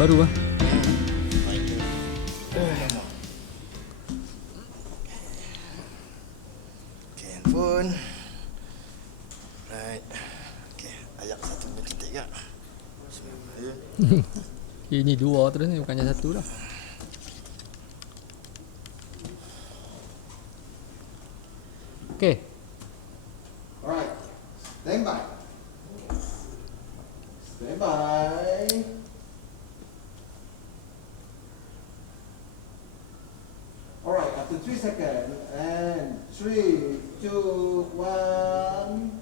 baru lah. Okay, handphone. Right. Okay, ayat satu detik kak. Ini dua terus ni, bukannya satu dah. Okay. Alright. Stand by. Stand by. Alright, after 3 seconds. And 3, 2, 1.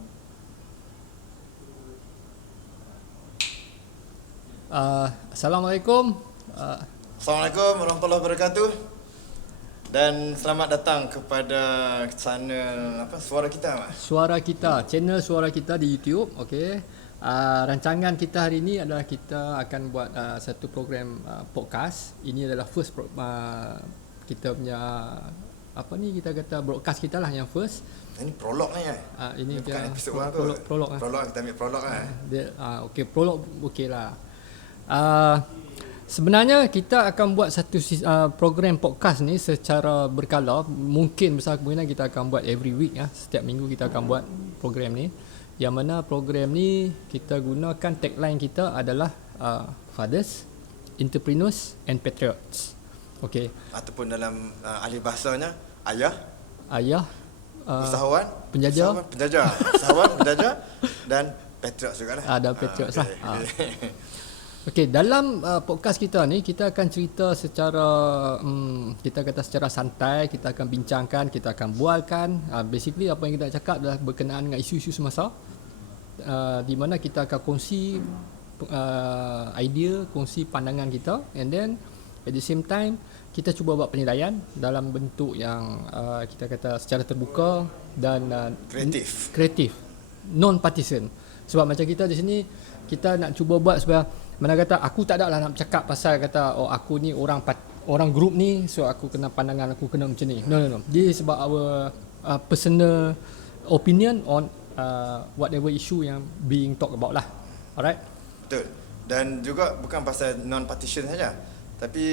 Assalamualaikum. Assalamualaikum warahmatullahi wabarakatuh. Dan selamat datang kepada channel Suara Kita, Mak. Suara Kita, channel Suara Kita di YouTube. Okey. Rancangan kita hari ini adalah kita akan buat satu program podcast. Ini adalah first kita punya kita kata broadcast kita lah yang first. Ini prolog ni kan? Ini bukan episod 1 tu. Prolog lah. Prolog, kita ambil prolog lah. Okey, prolog okey lah. Sebenarnya kita akan buat satu program podcast ni secara berkala. Mungkin besar kemungkinan kita akan buat every week ya. Setiap minggu kita akan buat program ni. Yang mana program ni kita gunakan tagline kita adalah Fathers, Entrepreneurs and Patriots. Okey. Ataupun dalam ahli bahasanya ayah, usahawan, penjajah, usahawan, penjajah dan patriots juga lah. Ada patriots lah. Okey, dalam podcast kita ni kita akan cerita secara kita kata secara santai, kita akan bincangkan, kita akan bualkan. Basically apa yang kita cakap adalah berkenaan dengan isu-isu semasa, di mana kita akan kongsi idea, kongsi pandangan kita, and then at the same time kita cuba buat penilaian dalam bentuk yang kita kata secara terbuka dan kreatif, non partisan. Sebab macam kita di sini kita nak cuba buat supaya mana kata aku tak ada lah nak cakap pasal kata aku ni orang grup ni, so aku kena pandangan aku kena macam ni. No. This is about our personal opinion on whatever issue yang being talk about lah. Alright? Betul. Dan juga bukan pasal non-partisan saja. Tapi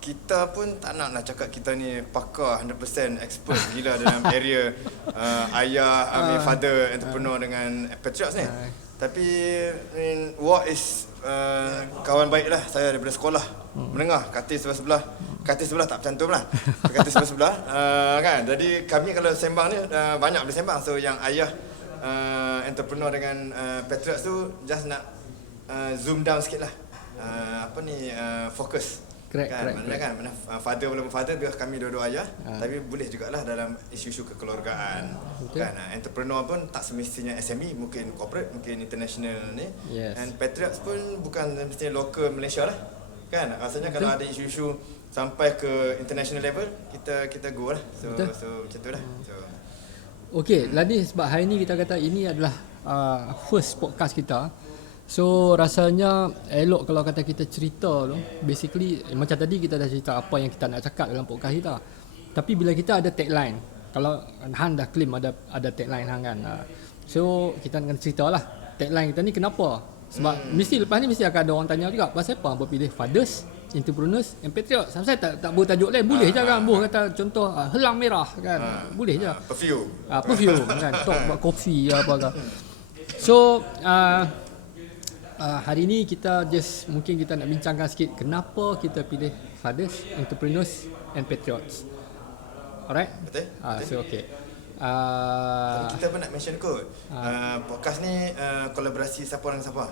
kita pun tak nak cakap kita ni pakar 100% expert gila dalam area ayah, father, entrepreneur dengan patriots ni. Tapi Wak is kawan baik lah saya daripada sekolah menengah, katil sebelah-sebelah. Katil sebelah tak bercantum lah, katil sebelah-sebelah kan. Jadi kami kalau sembang ni banyak boleh sembang. So yang ayah entrepreneur dengan patriots tu just nak zoom down sikit lah, fokus. Mana father belum father, biar kami dua-dua ayah, tapi boleh jugalah dalam isu-isu kekeluargaan. Kan entrepreneur pun tak semestinya SME, mungkin corporate, mungkin international ni. And patriots pun bukan semestinya local Malaysia lah. Kan rasanya kalau ada isu-isu sampai ke international level, kita go lah. So macam tu lah. Okey, lagi sebab hari ni kita kata ini adalah first podcast kita. So rasanya elok kalau kata kita cerita tu, basically macam tadi kita dah cerita apa yang kita nak cakap dalam podcast kita. Tapi bila kita ada tagline, kalau Han dah claim ada tagline Han kan. So kita akan ceritalah tagline kita ni kenapa. Sebab lepas ni mesti akan ada orang tanya juga, pasal apa hangpa pilih Fathers, Entrepreneurs and Patriots. Saya tak buat tajuk lain, boleh je kan. Buh kata contoh helang merah kan. Boleh je. Perfume kan. Talk about coffee apa ke. So hari ni kita mungkin kita nak bincangkan sikit kenapa kita pilih Fathers, Entrepreneurs and Patriots. Alright? Betul? So okay. Kita pun nak mention kot. Podcast ni kolaborasi siapa dengan siapa?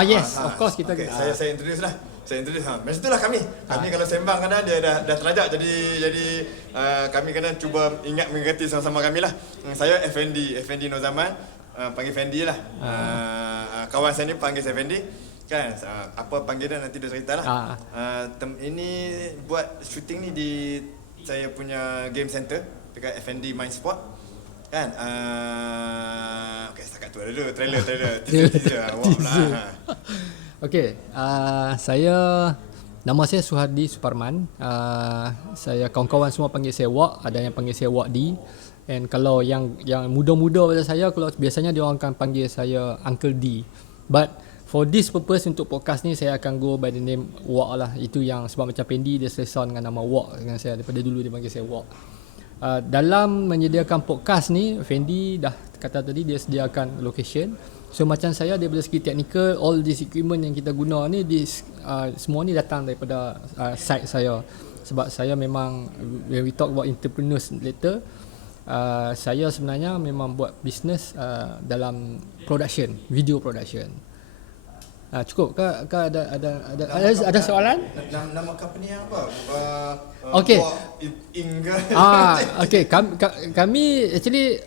Yes, of course kita saya introduce lah. Macam itulah kami. Kalau sembang kadang dia dah terlajak, jadi kami kena cuba ingat mengerti sama-sama kami lah. Saya Effendi Nozaman. Panggil Fendi lah. Kawan saya ni panggil saya Fendi kan. Apa panggil dia nanti dia cerita lah. Ini buat shooting ni di saya punya game center dekat FND Mind Sport kan. Okay, setakat tu dulu trailer teaser wow lah. Okay, nama saya Suhardi Suparman. Saya kawan-kawan semua panggil saya Wak, ada yang panggil saya Wak D. And kalau yang muda-muda pada saya, kalau biasanya dia orang akan panggil saya Uncle D. But For this purpose untuk podcast ni saya akan go by the name Wak lah. Itu yang sebab macam Pendi dia selesa dengan nama Wak dengan saya daripada dulu dia panggil saya Wak. Dalam menyediakan podcast ni Fendi dah kata tadi dia sediakan location. So macam saya daripada segi technical, all this equipment yang kita guna ni semua ni datang daripada site saya. Sebab saya memang when we talk about entrepreneurs later, saya sebenarnya memang buat bisnes dalam production, video production. Cukup ke ada soalan? Nama company yang apa? Okey. Inga. Okey, kami actually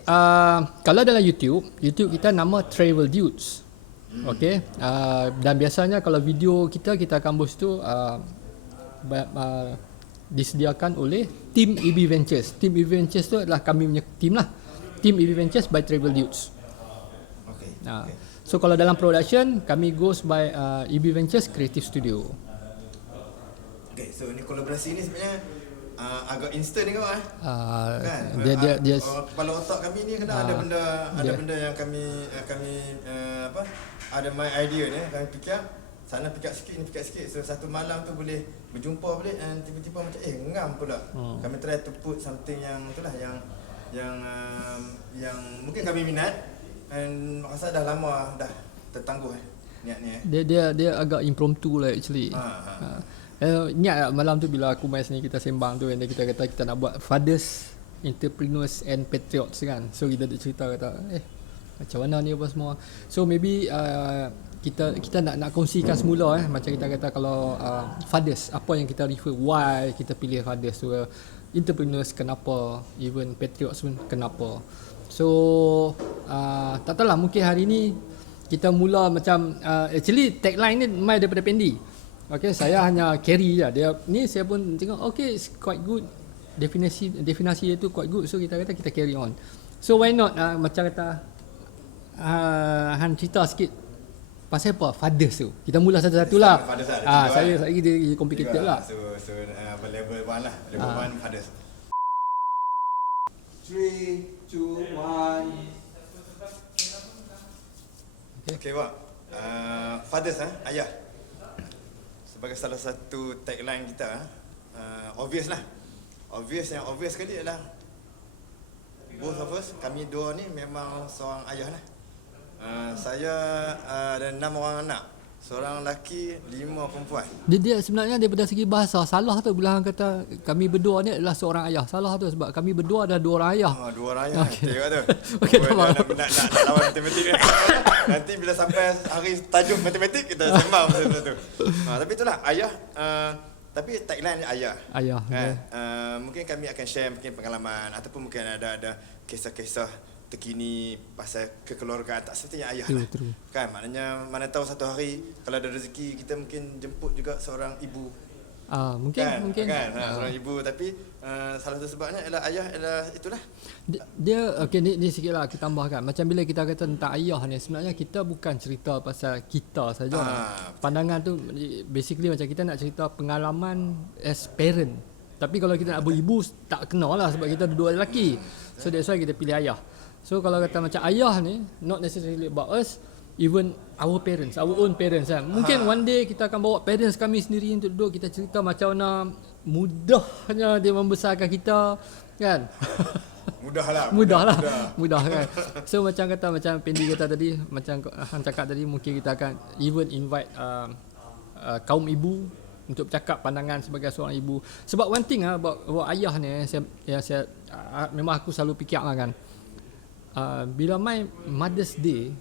kalau dalam YouTube kita nama Travel Dudes. Okey. Dan biasanya kalau video kita akan post tu disediakan oleh Team EB Ventures. Team EB Ventures tu adalah kami punya team lah. Team EB Ventures by Travel Dudes. Okay. So kalau dalam production kami goes by EB Ventures Creative Studio. Okay, so ni kolaborasi ni sebenarnya agak instant ni kan? Dia kepala otak kami ni kena ada benda yang kami ada my idea ni kami fikir sana fikir sikit ni fikir sikit, so satu malam tu boleh berjumpa balik dan tiba-tiba macam ngam pula. Kami try to put something yang itulah yang mungkin kami minat dan rasa dah lama dah tertangguh niat ni. Dia agak impromptu lah actually. Niat malam tu bila aku main sini kita sembang tu, and kita kata kita nak buat fathers, entrepreneurs and patriots kan. So kita ada cerita kata macam mana ni apa semua. So maybe kita nak kongsikan semula macam kita kata kalau fathers, apa yang kita refer, why kita pilih fathers tu, entrepreneurs kenapa, even patriots pun kenapa. So tak tahulah, mungkin hari ni kita mula macam actually tagline ni mai daripada Pendi. Okay, saya hanya carry je. Dia ni saya pun tengok okay, it's quite good. Definisi dia tu quite good. So kita kata kita carry on. So why not macam kata Han cerita sikit pasal apa fathers tu. Kita mula satu-satu lah. Saya lagi dia complicated lah. So level 1 lah. Level 1 fathers. 3, 2, 1. Okay, Wak. Fathers ayah. Sebagai salah satu tagline kita, obvious lah. Yang obvious sekali adalah both of us, kami dua ni memang seorang ayah lah. Saya ada 6 orang anak. Seorang lelaki, 5 perempuan. Dia sebenarnya daripada segi bahasa salah tu bila orang kata kami berdua ni adalah seorang ayah. Salah tu sebab kami berdua ada 2 orang ayah. 2 orang ayah. Okay. Tengok tu. Okay, tak nak lawan matematik ni. Nanti bila sampai hari tajuk matematik kita sembang pasal tu. Tapi itulah ayah. Tapi tagline ni ayah. Ayah. Mungkin kami akan share mungkin pengalaman ataupun mungkin ada kisah-kisah terkini pasal kekeluargaan, tak semestinya ayah lah. True. Kan, maknanya mana tahu satu hari kalau ada rezeki kita mungkin jemput juga seorang ibu. Mungkin seorang ibu, tapi salah satu sebabnya ialah ayah ialah itulah. Dia okey ni sikitlah kita tambahkan. Macam bila kita kata tentang ayah ni, sebenarnya kita bukan cerita pasal kita saja. Pandangan tu basically macam kita nak cerita pengalaman as parent. Tapi kalau kita nak beribu tak kena lah sebab kita dua lelaki. So that's why kita pilih ayah. So kalau kata macam ayah ni, not necessarily about us, even our parents, our own parents kan. Mungkin one day kita akan bawa parents kami sendiri untuk duduk, kita cerita macam mana mudahnya dia membesarkan kita kan. Mudah kan. So macam Pendi kata tadi, macam Han cakap tadi, mungkin kita akan even invite kaum ibu untuk bercakap pandangan sebagai seorang ibu. Sebab one thing about ayah ni saya memang aku selalu fikir lah kan. Bila main Mother's Day,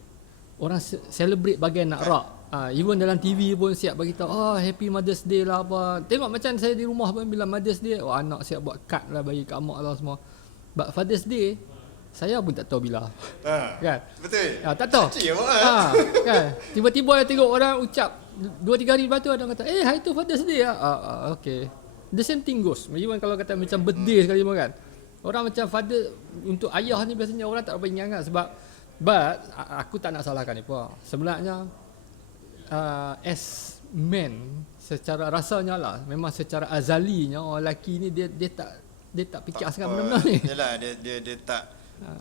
orang celebrate bagian nak rak. Even dalam TV pun siap bagi tahu, happy Mother's Day lah apa. Tengok macam saya di rumah pun bila Mother's Day, anak siap buat card lah bagi kat mak lah semua. But Father's Day, saya pun tak tahu bila. Kan? Betul. Tak tahu. Kan? Tiba-tiba tengok orang ucap 2-3 hari lepas tu ada kata, hari tu Father's Day lah. Okay. The same thing goes. Even kalau kata macam birthday sekali pun kan. Orang macam father, untuk ayah ni biasanya orang tak berapa ingat sebab aku tak nak salahkan apa. Sebenarnya as men secara rasanya lah, memang secara azalinya orang lelaki ni dia tak fikir sangat benda-benda ni. Yalah, dia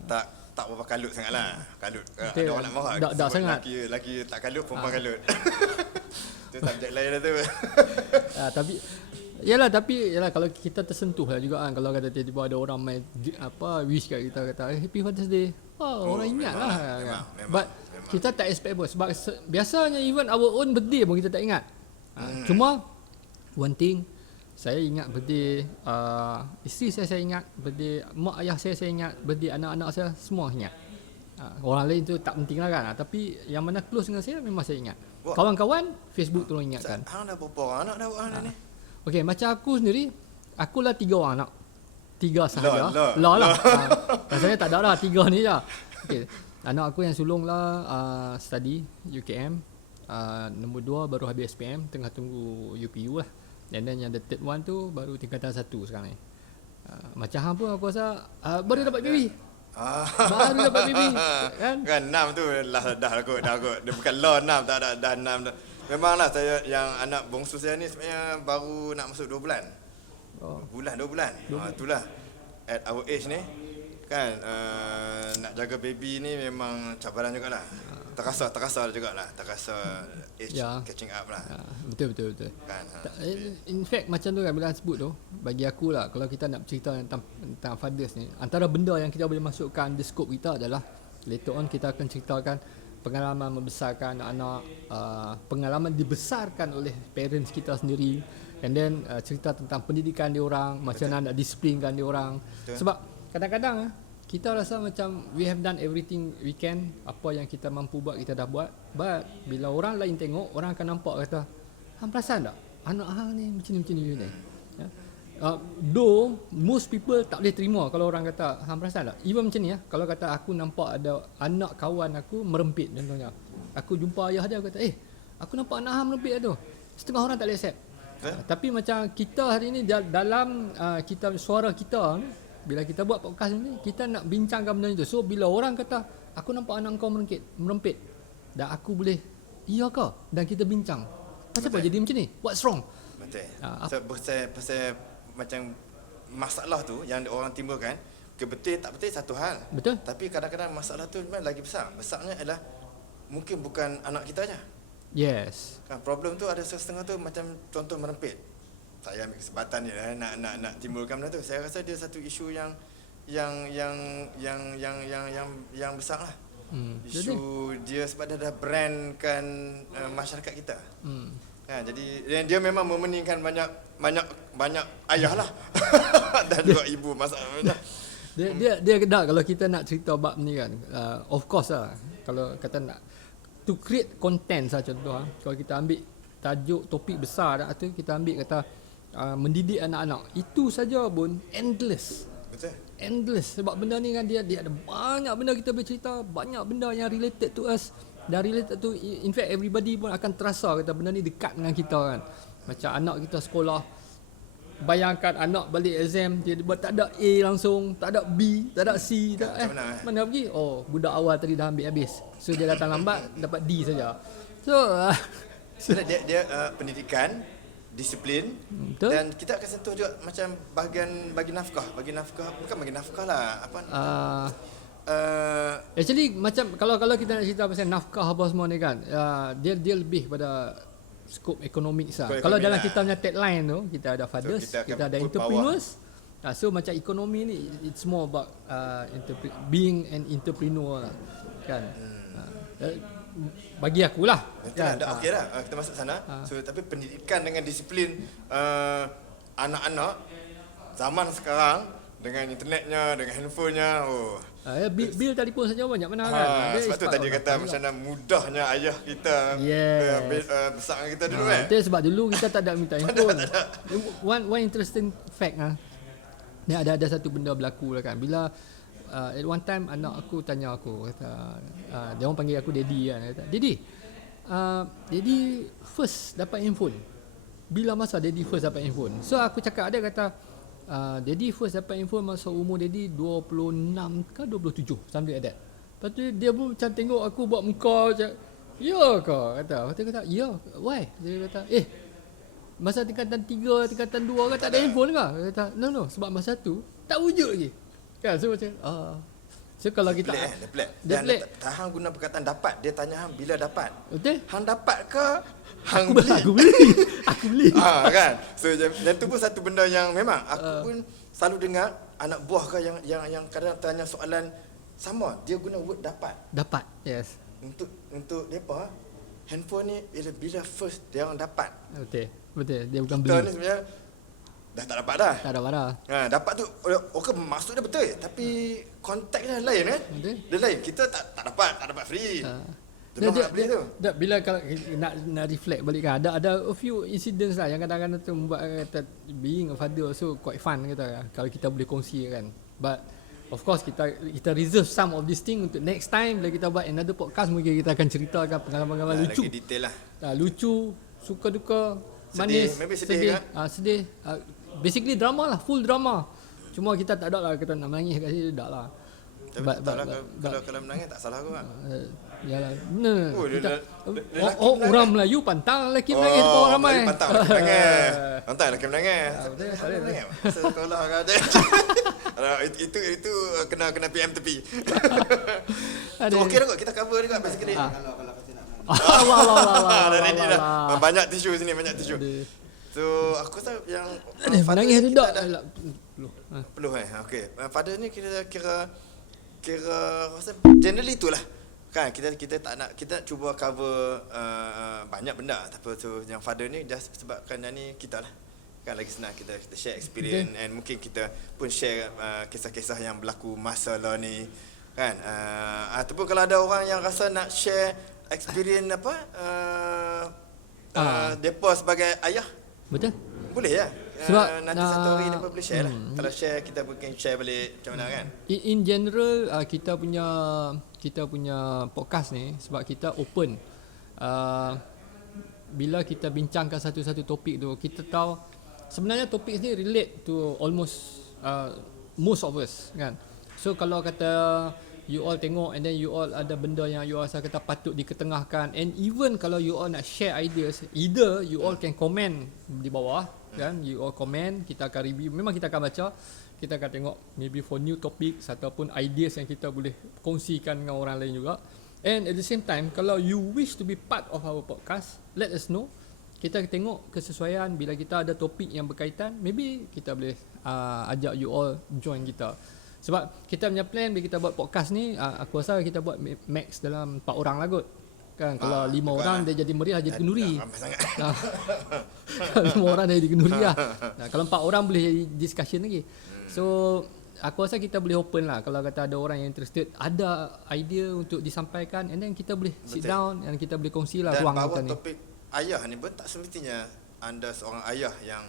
tak tak berapa kalut sangat lah. Kalut. Okay, Ada orang nak marah. tak sebut sangat. Laki tak kalut, perempuan kalut. Itu subjek lain lah tu. Tapi yalah kalau kita tersentuh lah juga kan, kalau kata tiba-tiba ada orang main wish kat kita kata happy Father's Day. Orang ingat lah kan. But kita tak expect pun sebab biasanya even our own birthday pun kita tak ingat. Cuma one thing, saya ingat birthday isteri saya ingat, birthday mak ayah saya ingat, birthday anak-anak saya semua ingat. Orang lain tu tak penting lah kan. Tapi yang mana close dengan saya memang saya ingat. Kawan-kawan Facebook tolong ingatkan. Hang dah berapa orang anak dah buat hang ni? Okey, macam aku sendiri, akulah 3 orang anak. 3 sahaja. Lah. Lah. Rasanya tak ada lah 3 ni je. Okey, anak aku yang sulung lah study UKM. Nombor 2 baru habis SPM, tengah tunggu UPU lah. And then yang the third one tu baru tingkatan 1 sekarang ni. Macam hang pun aku rasa baru dapat baby. Baru dapat baby Kan 6 tu dah kot. Dia bukan lah 6, tak ada dah 6 dah. Memanglah saya yang anak bongsu saya ni sebenarnya baru nak masuk 2 bulan. 2 bulan. Itulah at our age ni kan, nak jaga baby ni memang cabaran jugalah. Terasa jugalah. Terasa age catching up lah. Betul. Kan. In fact macam tu kan bila sebut tu, bagi aku lah kalau kita nak cerita tentang fathers ni, antara benda yang kita boleh masukkan di scope kita adalah later on kita akan ceritakan pengalaman membesarkan anak, pengalaman dibesarkan oleh parents kita sendiri, and then cerita tentang pendidikan dia orang, macam mana nak disiplinkan dia orang. Sebab kadang-kadang kita rasa macam we have done everything we can, apa yang kita mampu buat kita dah buat, but bila orang lain tengok, orang akan nampak kata, hang perasan tak anak hang ni macam ni ya? Though most people tak boleh terima kalau orang kata hang perasan tak, even macam ni kalau kata aku nampak ada anak kawan aku merempit contohnya, aku jumpa ayah dia, aku kata aku nampak anak hang merempit tu, setengah orang tak boleh accept. Tapi macam kita hari ni dalam kita suara kita ni, bila kita buat podcast ni, kita nak bincangkan benda itu. So bila orang kata aku nampak anak kau merempit, dan aku boleh iya ke, dan kita bincang macam apa jadi macam ni, what's wrong. Betul. So pasal macam masalah tu yang orang timbulkan, betul tak betul satu hal. Betul. Tapi kadang-kadang masalah tu memang lagi besar. Besarnya adalah mungkin bukan anak kita aja. Yes. Kan problem tu ada setengah tu macam contoh merempit. Saya ambil kesempatan ni nak timbulkan benda tu. Saya rasa dia satu isu yang besar lah. Isu dia sebab dia dah brandkan masyarakat kita. Jadi dia memang memeningkan banyak ayah lah dan juga ibu masalahnya. Dia dah kalau kita nak cerita bab ni kan, of course lah kalau kata nak to create content lah contoh, kalau kita ambil tajuk topik besar tu, kita ambil kata mendidik anak-anak, itu saja pun endless. Betul. Endless sebab benda ni kan dia ada banyak benda kita boleh cerita, banyak benda yang related to us. Dan related tu, in fact everybody pun akan terasa kata benda ni dekat dengan kita kan. Macam anak kita sekolah, bayangkan anak balik exam dia tak ada A langsung, tak ada B, tak ada C, mana pergi? Oh, budak awal tadi dah ambil habis, so dia datang lambat dapat D saja. So dia pendidikan, disiplin, betul? Dan kita akan sentuh juga macam bahagian bagi nafkah bukan bagi nafkah lah, apa actually macam kalau kita nak cerita pasal nafkah apa semua ni kan, dia lebih pada skop ekonomik sah. Kalau dalam kita punya tagline tu, kita ada fathers, so kita ada entrepreneurs. So macam ekonomi ni it's more about being an entrepreneur lah, kan. Bagi aku lah. Betul kan? Okey lah, kita masuk sana. So tapi pendidikan dengan disiplin anak-anak zaman sekarang dengan internetnya, dengan handphonenya, bil telefon saja banyak mana kan. Sebab tu tadi kata macam mana mudahnya ayah kita besar dengan kita dulu Itu sebab dulu kita tak ada minta handphone. One interesting fact ni ada satu benda berlaku lah kan. Bila at one time anak aku tanya aku, kata dia orang panggil aku daddy kan, kata daddy first dapat handphone, bila masa daddy first dapat handphone? So aku cakap, dia kata daddy first dapat handphone masa umur daddy 26 ke 27, something like that. Lepas tu dia pun macam tengok aku buat muka macam ya ke, kata. Lepas tu kata ya, why? Dia kata masa tingkatan 3, tingkatan 2 kan tak ada handphone ke? Dia kata no, sebab masa tu tak wujud lagi kan. So macam So kalau kita Dia pelik. dia Dan pelik. hang guna perkataan dapat. Dia tanya hang bila dapat. Betul? Hang dapat ke hang beli? Aku beli. Aku beli. Kan. So dan tu pun satu benda yang memang aku pun selalu dengar anak buah ke yang kadang tanya soalan sama, dia guna word dapat. Dapat. Yes. Untuk depa handphone ni bila first dia orang dapat. Betul. Dia bukan Kita beli. ni sebenarnya dah tak dapat dah. Tak ada marah. Dapat tu okey maksud dia betul tapi konteks dia lain kan. Betul. Dia lain. Kita tak dapat free. Dia, Dia nak beli tu. bila kalau nak reflect balik kan, ada a few incidents lah yang kadang-kadang tu membuat kata being a father also quite fun kata kalau kita boleh kongsi kan. But of course kita reserve some of this thing untuk next time bila kita buat another podcast, mungkin kita akan ceritakan pengalaman-pengalaman lucu. Lagi detail lah. Lucu, suka duka, Sedih, manis, maybe sedih kan? sedih. Basically drama lah, full drama. Cuma kita tak ada lah kata nak menangis kat sini, tak lah. Tapi tak lah kalau menangis tak salah aku kan. Yalah, benar. Oh, dia- Orang Melayu pantang lelaki menangis depan orang ramai. Melayu pantang lelaki menangis. Pantang lelaki menangis. betul, Saya betul. menangis. Masa sekolah kan. Itu kena PM tepi. Ada. Okey dah kot, kita cover juga basically. Kalau kasi nak menang. Dah ready dah. Banyak tisu sini, banyak tisu. Ada. So aku rasa yang Menangis father ni ada kita tak? dah- Perlu okey. Father ni kira rasa generally itulah. Kan kita tak nak, kita cuba cover banyak benda, tapi so yang father ni just sebabkan yang ni kita lah. Kan lagi senang kita share experience and mungkin kita pun share kisah-kisah yang berlaku masa lah ni. Kan ataupun kalau ada orang yang rasa nak share experience depa sebagai ayah, Betul? boleh ya. Sebab, nanti satu hari depa boleh share lah. Kalau share kita mungkin share balik macam mana kan. In general kita punya podcast ni sebab kita open. Bila kita bincangkan satu-satu topik tu, kita tahu sebenarnya topik ni relate to almost most of us kan. So kalau kata you all tengok and then you all ada benda yang you all rasa kata patut diketengahkan, and even kalau you all nak share ideas, either you all can comment di bawah kan, you all comment, kita akan review, memang kita akan baca, kita akan tengok maybe for new topics ataupun ideas yang kita boleh kongsikan dengan orang lain juga. And at the same time, kalau you wish to be part of our podcast, let us know. Kita tengok kesesuaian, bila kita ada topik yang berkaitan, maybe kita boleh ajak you all join kita. Sebab kita punya plan bila kita buat podcast ni, aku rasa kita buat max dalam 4 orang lah kot. Kan kalau 5 orang dia jadi meriah, jadi kenduri. Ramai sangat. 5 orang dia jadi kenduri lah. Kalau 4 orang boleh jadi discussion lagi. So aku rasa kita boleh open lah. Kalau kata ada orang yang interested, ada idea untuk disampaikan, and then kita boleh sit down dan kita boleh kongsi lah Dan ruang bawa kita ni. topik ayah ni pun tak semestinya anda seorang ayah yang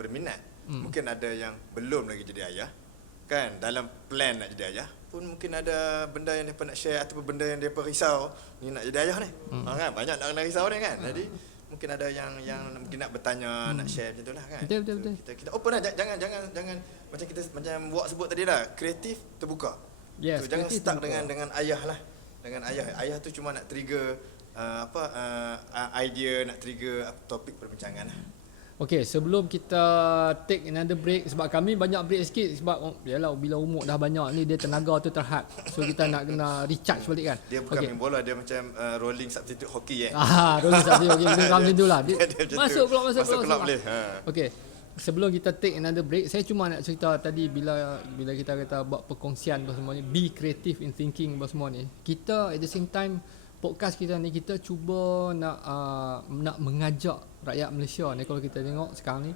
berminat. Mungkin ada yang belum lagi jadi ayah. Kan dalam plan nak jadi ayah pun mungkin ada benda yang mereka nak share ataupun benda yang mereka risau ni nak jadi ayah ni. Kan banyak nak kena risau ni kan. Jadi mungkin ada yang mungkin nak bertanya, nak share macam itulah kan. Betul. Kita open lah, jangan macam kita macam buat sebut tadi lah, kreatif terbuka. Yes, So, jangan kreatif stuck terbuka. dengan ayah lah. Dengan ayah. Ayah tu cuma nak trigger idea, nak trigger topik perbincangan lah. Okay, sebelum kita take another break, sebab kami banyak break sikit sebab yalah bila umur dah banyak ni dia tenaga tu terhad. So kita nak kena recharge balik kan. Dia bukan main bola, dia macam rolling substitute hockey Rolling substitute, okay, boleh macam tu lah. Dia macam Masuk tu. pula, masuk kelab boleh. Okay, sebelum kita take another break, saya cuma nak cerita tadi bila kita kata buat perkongsian apa semua ni, be creative in thinking apa semua ni. Kita at the same time, podcast kita ni kita cuba nak mengajak rakyat Malaysia ni. Kalau kita tengok sekarang ni,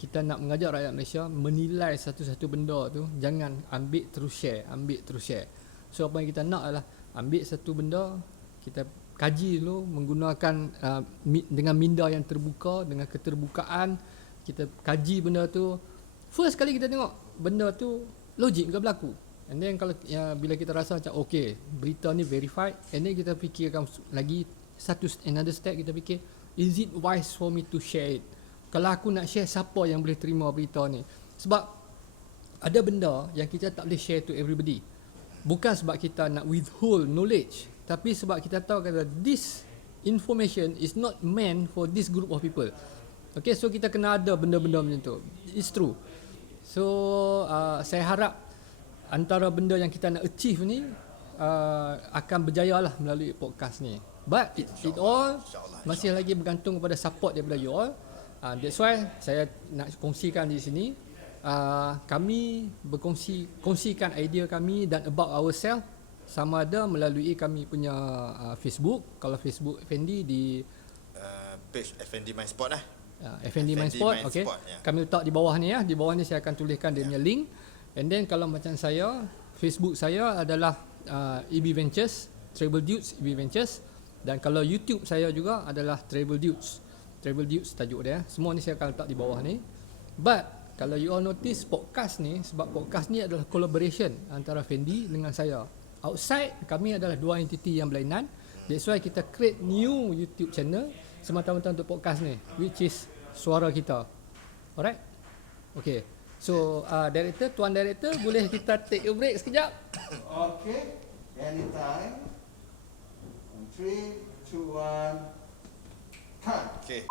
kita nak mengajak rakyat Malaysia menilai satu-satu benda tu, jangan ambil terus share. So apa yang kita nak adalah ambil satu benda, kita kaji dulu menggunakan dengan minda yang terbuka, dengan keterbukaan. Kita kaji benda tu. First kali kita tengok benda tu logik ke berlaku. And then kalau bila kita rasa macam okay, berita ni verified, and then kita fikirkan lagi another step, kita fikir, is it wise for me to share it? Kalau aku nak share, siapa yang boleh terima berita ni? Sebab ada benda yang kita tak boleh share to everybody. Bukan sebab kita nak withhold knowledge, tapi sebab kita tahu kata this information is not meant for this group of people. Okay, so kita kena ada benda-benda macam tu. It's true. So saya harap antara benda yang kita nak achieve ni akan berjaya lah melalui podcast ni. But it all InsyaAllah. masih lagi bergantung kepada support daripada you all. That's why saya nak kongsikan di sini. Kami kongsikan idea kami dan about ourselves, sama ada melalui kami punya Facebook. Kalau Facebook Effendi di Page FND My Sport lah. FND Mind Sport, okay. ya. Kami letak di bawah ni ya. Di bawah ni saya akan tuliskan dia punya link. And then kalau macam saya, Facebook saya adalah EB Ventures, Travel Dudes EB Ventures. Dan kalau YouTube saya juga adalah Travel Dudes. Travel Dudes tajuk dia. Semua ni saya akan letak di bawah ni. But kalau you all notice podcast ni, sebab podcast ni adalah collaboration antara Fendi dengan saya. Outside kami adalah dua entiti yang berlainan. That's why kita create new YouTube channel semata-mata untuk podcast ni, which is suara kita. Alright? Okay. So director, tuan director, boleh kita take a break sekejap? Okay. Anytime. 3, 2, 1. Time. Okay.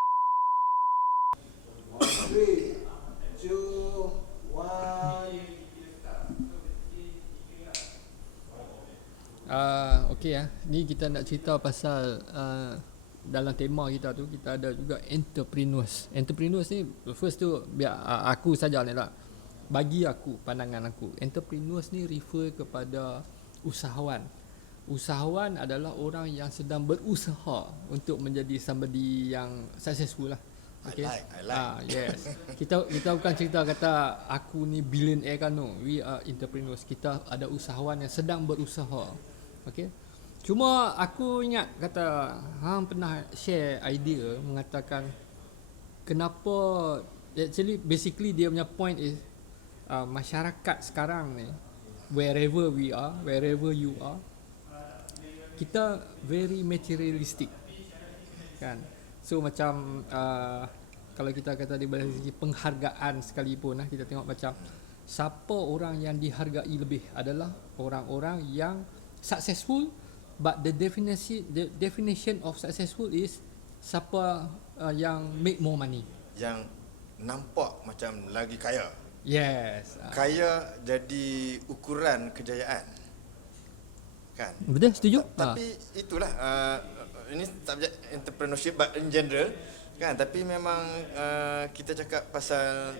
3, 2, 1. Okay ni kita nak cerita pasal dalam tema kita tu kita ada juga entrepreneurs. Entrepreneurs ni first tu biar aku saja ni lah. Bagi aku, pandangan aku, entrepreneurs ni refer kepada usahawan. Usahawan adalah orang yang sedang berusaha untuk menjadi somebody yang successful lah. Okay. I like. Yes. Kita bukan cerita kata aku ni billionaire kan, no. We are entrepreneurs. Kita ada usahawan yang sedang berusaha. Okay. Cuma aku ingat kata hang pernah share idea mengatakan kenapa, actually basically dia punya point is masyarakat sekarang ni, wherever we are, wherever you are, kita very materialistic kan. So macam kalau kita kata dari segi penghargaan sekalipun kita tengok macam siapa orang yang dihargai lebih adalah orang-orang yang successful, but the definition of successful is siapa yang make more money. Yang nampak macam lagi kaya. Yes. Kaya jadi ukuran kejayaan. Kan? Betul, setuju? Tapi itulah ini subjek entrepreneurship but in general kan, tapi memang kita cakap pasal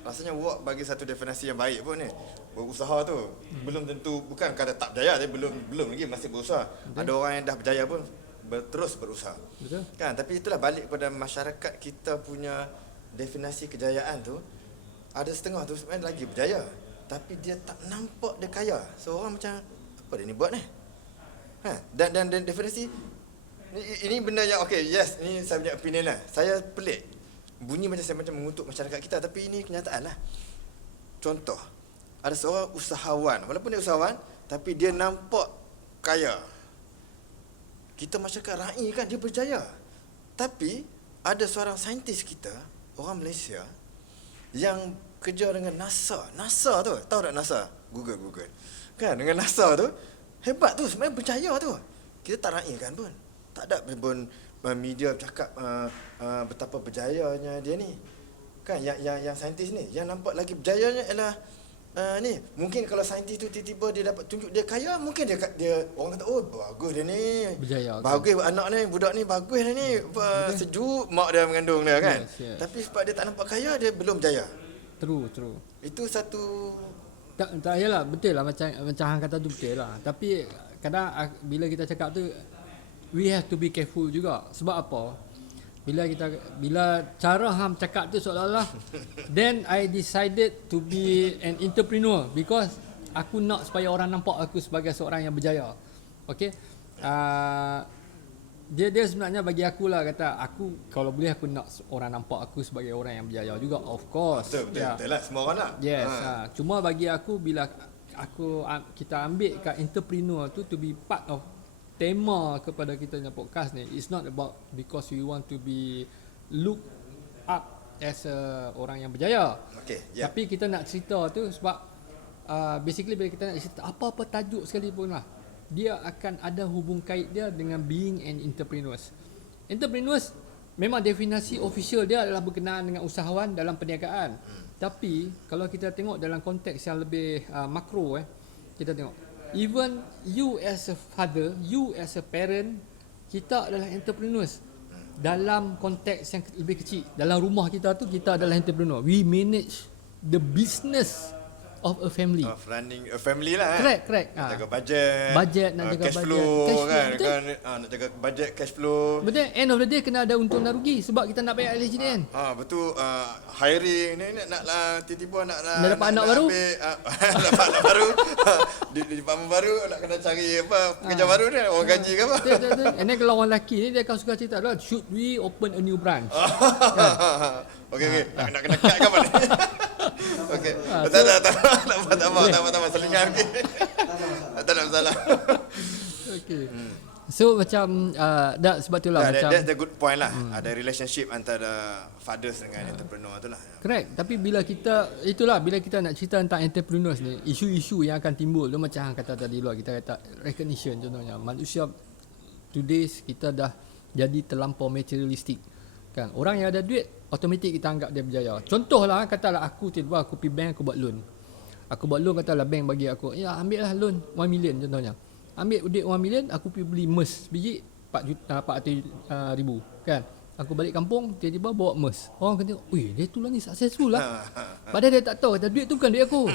rasanya work bagi satu definisi yang baik pun ni. Berusaha tu belum tentu, bukan kata tak berjaya, tapi belum lagi masih berusaha. Ada orang yang dah berjaya pun terus berusaha. Betul. Kan, tapi itulah balik pada masyarakat kita punya definisi kejayaan tu. Ada setengah tu sebenarnya lagi berjaya, tapi dia tak nampak dia kaya. So orang macam apa dia ni buat ni? Dan definisi ini benda yang okay, yes, ni saya punya opinion lah. Saya pelik. Bunyi macam saya macam mengutuk masyarakat kita, tapi ini kenyataan lah. Contoh, ada seorang usahawan, walaupun dia usahawan, tapi dia nampak kaya. Kita masyarakat rakyat kan, dia berjaya. Tapi ada seorang saintis kita, orang Malaysia, yang kerja dengan NASA. NASA tu, tahu tak NASA? Google. Kan, dengan NASA tu, hebat tu, sebenarnya berjaya tu. Kita tak raihkan pun. Tak ada pun media bercakap betapa berjayanya dia ni. Kan, yang saintis ni, yang nampak lagi berjayanya ialah ni. Mungkin kalau saintis tu tiba-tiba dia dapat tunjuk dia kaya, mungkin dia orang kata, oh bagus dia ni. Berjaya. Bagus anak ni, budak ni bagus dia ni. Sejuk mak dia mengandung dia kan. Yes. Tapi sebab dia tak nampak kaya, dia belum berjaya. True. Itu satu. Tak yalah, betul lah macam hang kata tu, betul lah. Tapi kadang bila kita cakap tu, we have to be careful juga. Sebab apa? Bila cara hang cakap tu seolah-olah then I decided to be an entrepreneur because aku nak supaya orang nampak aku sebagai seorang yang berjaya. Okay. Dia sebenarnya bagi aku lah, kata aku kalau boleh aku nak orang nampak aku sebagai orang yang berjaya juga, of course. Betul lah, semua orang nak. Yes. Cuma bagi aku, bila kita ambil kat entrepreneur tu to be part of tema kepada kita punya podcast ni, it's not about because we want to be look up as orang yang berjaya. Okay, yeah. Tapi kita nak cerita tu sebab basically bila kita nak cerita apa-apa tajuk sekalipun lah, dia akan ada hubung kait dia dengan being an entrepreneurs. Entrepreneurs memang definisi official dia adalah berkenaan dengan usahawan dalam perniagaan. Tapi kalau kita tengok dalam konteks yang lebih makro kita tengok even you as a father, you as a parent, kita adalah entrepreneurs. Dalam konteks yang lebih kecil, dalam rumah kita tu kita adalah entrepreneur. We manage the business of a family. Of running a family lah. Correct. Nak jaga budget. Nak jaga cash budget. flow Cash flow, kan. betul. Nak jaga budget cash flow. Betul. End of the day kena ada untung dan rugi sebab kita nak bayar LHDN. Betul. Hiring ni nak lah tiba-tiba nak dapat anak baru. Dapat anak baru. Di department baru nak kena cari apa pekerja baru ni orang gaji ke apa. Betul. And then kalau orang lelaki ni dia akan suka cerita lah, should we open a new branch? Okey. Nak kena cut ke apa ni? Okey. Tak apa. Selingan okey. Tak ada masalah. Okay. So macam sebab tu lah macam that's the good point lah. Ada relationship antara fathers dengan entrepreneur tu lah. correct. Tapi bila kita nak cerita tentang entrepreneurs ni, isu-isu yang akan timbul tu macam hang kata tadi luar, kita kata recognition contohnya. Manusia today kita dah jadi terlampau materialistic. Kan? Orang yang ada duit automatik kita anggap dia berjaya. Contohlah katalah aku tiba aku pergi bank aku buat loan. Aku buat loan katalah bank bagi aku, ya ambil lah loan 1 million contohnya. Ambil duit 1 million, aku pergi beli emas biji 400 ribu kan. Aku balik kampung, tiba-tiba bawa emas. Orang kata, "Ui, dia tu lah ni successful lah." Padahal dia tak tahu, kata duit tu bukan duit aku.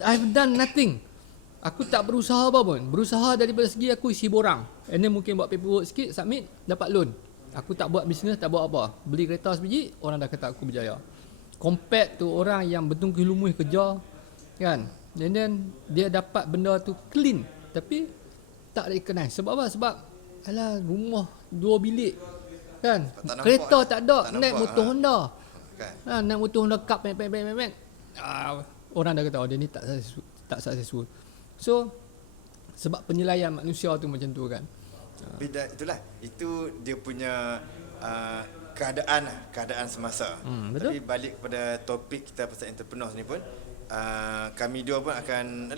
I've done nothing. Aku tak berusaha apa pun. Berusaha daripada segi aku isi borang. And then mungkin buat paperwork sikit, submit, dapat loan. Aku tak buat bisnes, tak buat apa. Beli kereta sebiji, orang dah kata aku berjaya. Compared to orang yang bertungkus lumus kerja, kan? And then dia dapat benda tu clean, tapi tak recognize. Sebab apa? Sebab alah rumah 2 bilik, kan? Tak Kereta nampak, tak ada, tak naik nampak, motor Honda. Kan? Naik motor Honda Cup, orang dah kata, dia ni tak successful. So sebab penilaian manusia tu macam tu kan. Itulah, itu dia punya keadaan semasa. Betul. Tapi balik kepada topik kita pasal entrepreneur ni pun, kami dua pun akan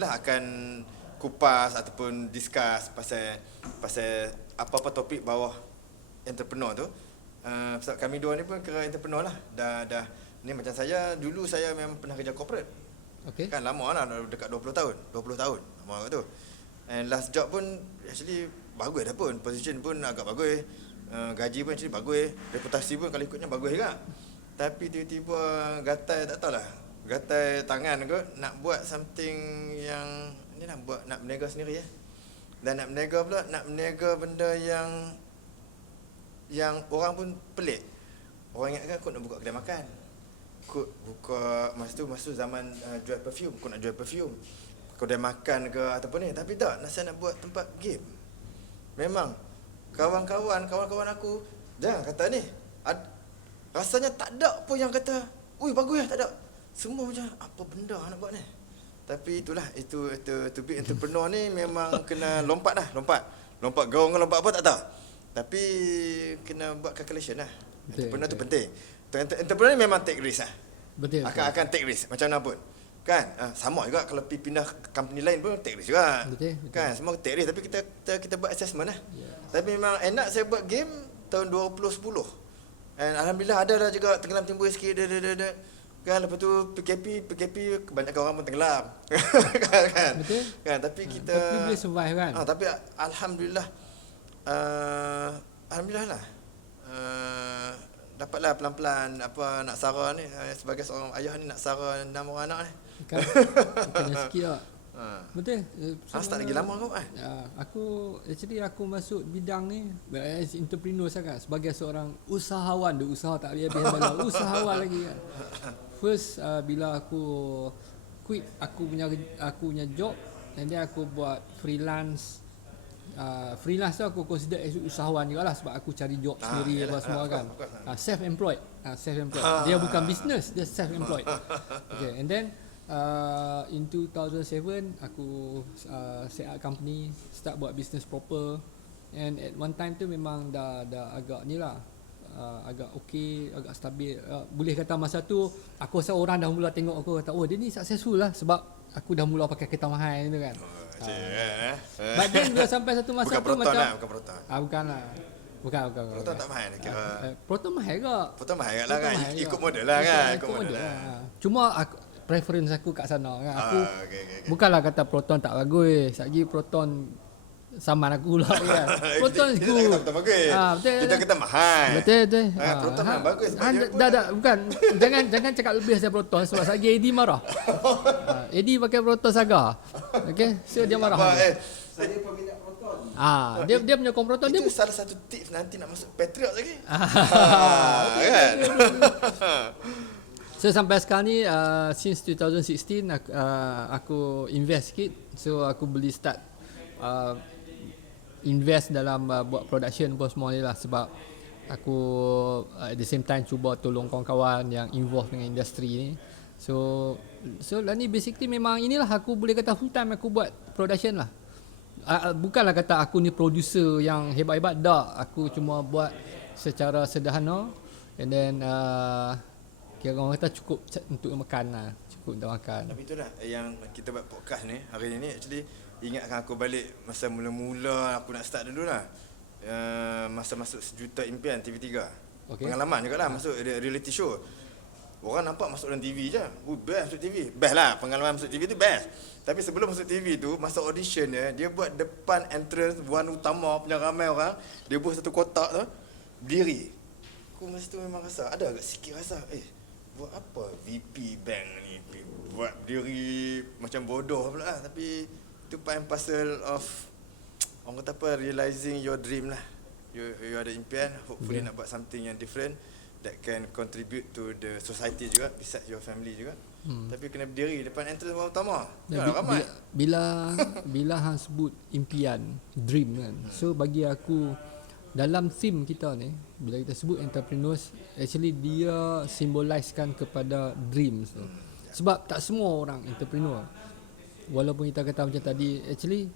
kupas ataupun discuss pasal apa-apa topik bawah entrepreneur tu. Sebab kami dua ni pun kira entrepreneur lah. Dah ni macam saya, dulu saya memang pernah kerja corporate. Okay. Kan lama lah, dekat 20 tahun. Lama kat tu. And last job pun actually bagus dah pun. Position pun agak bagus. Gaji pun actually bagus. Reputasi pun kalau ikutnya bagus juga. Tapi tiba-tiba gatai, tak tahulah. Gatai tangan kot nak buat something yang ni lah, nak berniaga sendiri ya. Dan nak berniaga benda yang orang pun pelik. Orang ingat kan aku nak buka kedai makan. Aku buka masa tu zaman jual perfume, aku nak jual perfume. Kedai makan ke ataupun ni, tapi tak, saya nak buat tempat game. Memang kawan-kawan aku jangan kata ni. Rasanya tak ada pun yang kata, "Ui bagus lah," tak ada. Semua macam apa benda nak buat ni. Tapi itulah, itu to be entrepreneur ni memang kena lompat gaung ke lompat apa tak tahu. Tapi kena buat calculation lah. Entrepreneur tu penting. Entrepreneur ni memang take risk lah. Betul. Akan take risk macam mana pun. Kan? Sama juga kalau pergi pindah company lain pun take risk juga. Betul. Kan? Semua take risk, tapi kita buat assessment lah. Tapi memang enak saya buat game tahun 2010. And alhamdulillah ada dah juga tenggelam timbul sikit kan. Lepas tu PKP kebanyakan orang pun tenggelam. kan? Betul. Kan, tapi kita Tapi boleh survive kan. Tapi alhamdulillah lah. Dapatlah pelan-pelan nak sara ni, sebagai seorang ayah ni nak sara 6 orang anak ni. Kena sikit tak. Betul. Tak lagi lama kau kan. Aku masuk bidang ni as entrepreneur sangat sebagai seorang usahawan. Dia usaha tak habis bala. Usahawan lagi kan. First bila aku quit aku punya job, and then aku buat freelance. Freelance tu aku consider as usahawan juga lah, sebab aku cari job sendiri apa semua kan. Self-employed. Dia bukan business, dia self-employed. Okay, and then in 2007 aku set up company, start buat business proper. And at one time tu memang dah agak ni lah, agak okey, agak stabil. Boleh kata masa tu aku rasa orang dah mula tengok aku kata, "Oh, dia ni successful lah," sebab aku dah mula pakai kereta mahal tu kan. But then bila sampai satu masa bukan tu Proton macam bukan Proton. bukan lah. Bukan. Proton tak mahal kira. Proton mahal ke? Proton mahal kat lah Proton kan. mahal Ikut juga. model lah kan. Ikut model lah. Cuma aku, preference aku kat sana kan. Aku Okay. bukanlah kata Proton tak bagus. Lagi Proton saman aku lah kan. Proton is Kita tak good. kata bagus. Betul. Kita kata mahal. Betul. Proton memang bagus sebab dia pun dah, bukan. jangan cakap lebih pasal Proton sebab lagi Eddie marah. Eddie pakai Proton Saga. Okay, so dia marah. Saya peminat Proton. Dia menyokong Proton dia. Itu salah satu tips nanti nak masuk Patriot lagi. Kan? So sampai sekarang ni since 2016 aku invest sikit. So aku start invest dalam buat production pun semua ni lah, sebab aku at the same time cuba tolong kawan-kawan yang involved dengan industri ni. So lah ni basically memang inilah aku boleh kata full time aku buat production lah. Bukanlah kata aku ni producer yang hebat-hebat, tak. Aku cuma buat secara sederhana and then kira orang kata cukup untuk makan lah. Cukup untuk makan. Tapi itulah yang kita buat podcast ni hari ni actually ingatkan aku balik masa mula-mula aku nak start dulu lah. Masa masuk Sejuta Impian TV3. Okay. Pengalaman juga lah masuk reality show. Orang nampak masuk dalam TV je. Best masuk TV. Best lah. Pengalaman masuk TV tu best. Tapi sebelum masuk TV tu, masa audition dia buat depan entrance buan utama punya ramai orang. Dia buat satu kotak tu. Berdiri. Aku masa tu memang rasa, ada agak sikit rasa. Buat apa VP bank ni? Buat berdiri macam bodoh pula lah. Tapi itu part and parcel of orang kata apa, realizing your dream lah. You ada impian, hopefully nak buat something yang different that can contribute to the society juga, besides your family juga. Tapi kena berdiri depan entrance orang utama. Jangan ramai. Bila hang sebut impian, dream kan. So bagi aku dalam theme kita ni, bila kita sebut entrepreneurs, actually dia symbolizekan kepada dreams tu. Sebab tak semua orang entrepreneur. Walaupun kita kata macam tadi, actually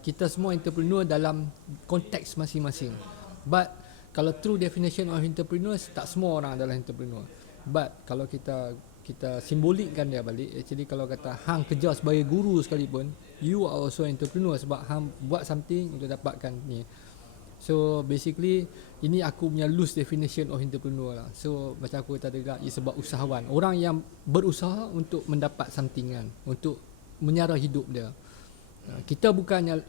kita semua entrepreneur dalam konteks masing-masing. But kalau true definition of entrepreneurs, tak semua orang adalah entrepreneur. But kalau kita simbolikkan dia balik, actually kalau kata hang kerja sebagai guru sekalipun, you are also entrepreneur sebab hang buat something untuk dapatkan ni. So basically ini aku punya loose definition of entrepreneur lah. So macam aku kata juga, ia sebab usahawan, orang yang berusaha untuk mendapat something kan, untuk menyara hidup dia. Kita bukannya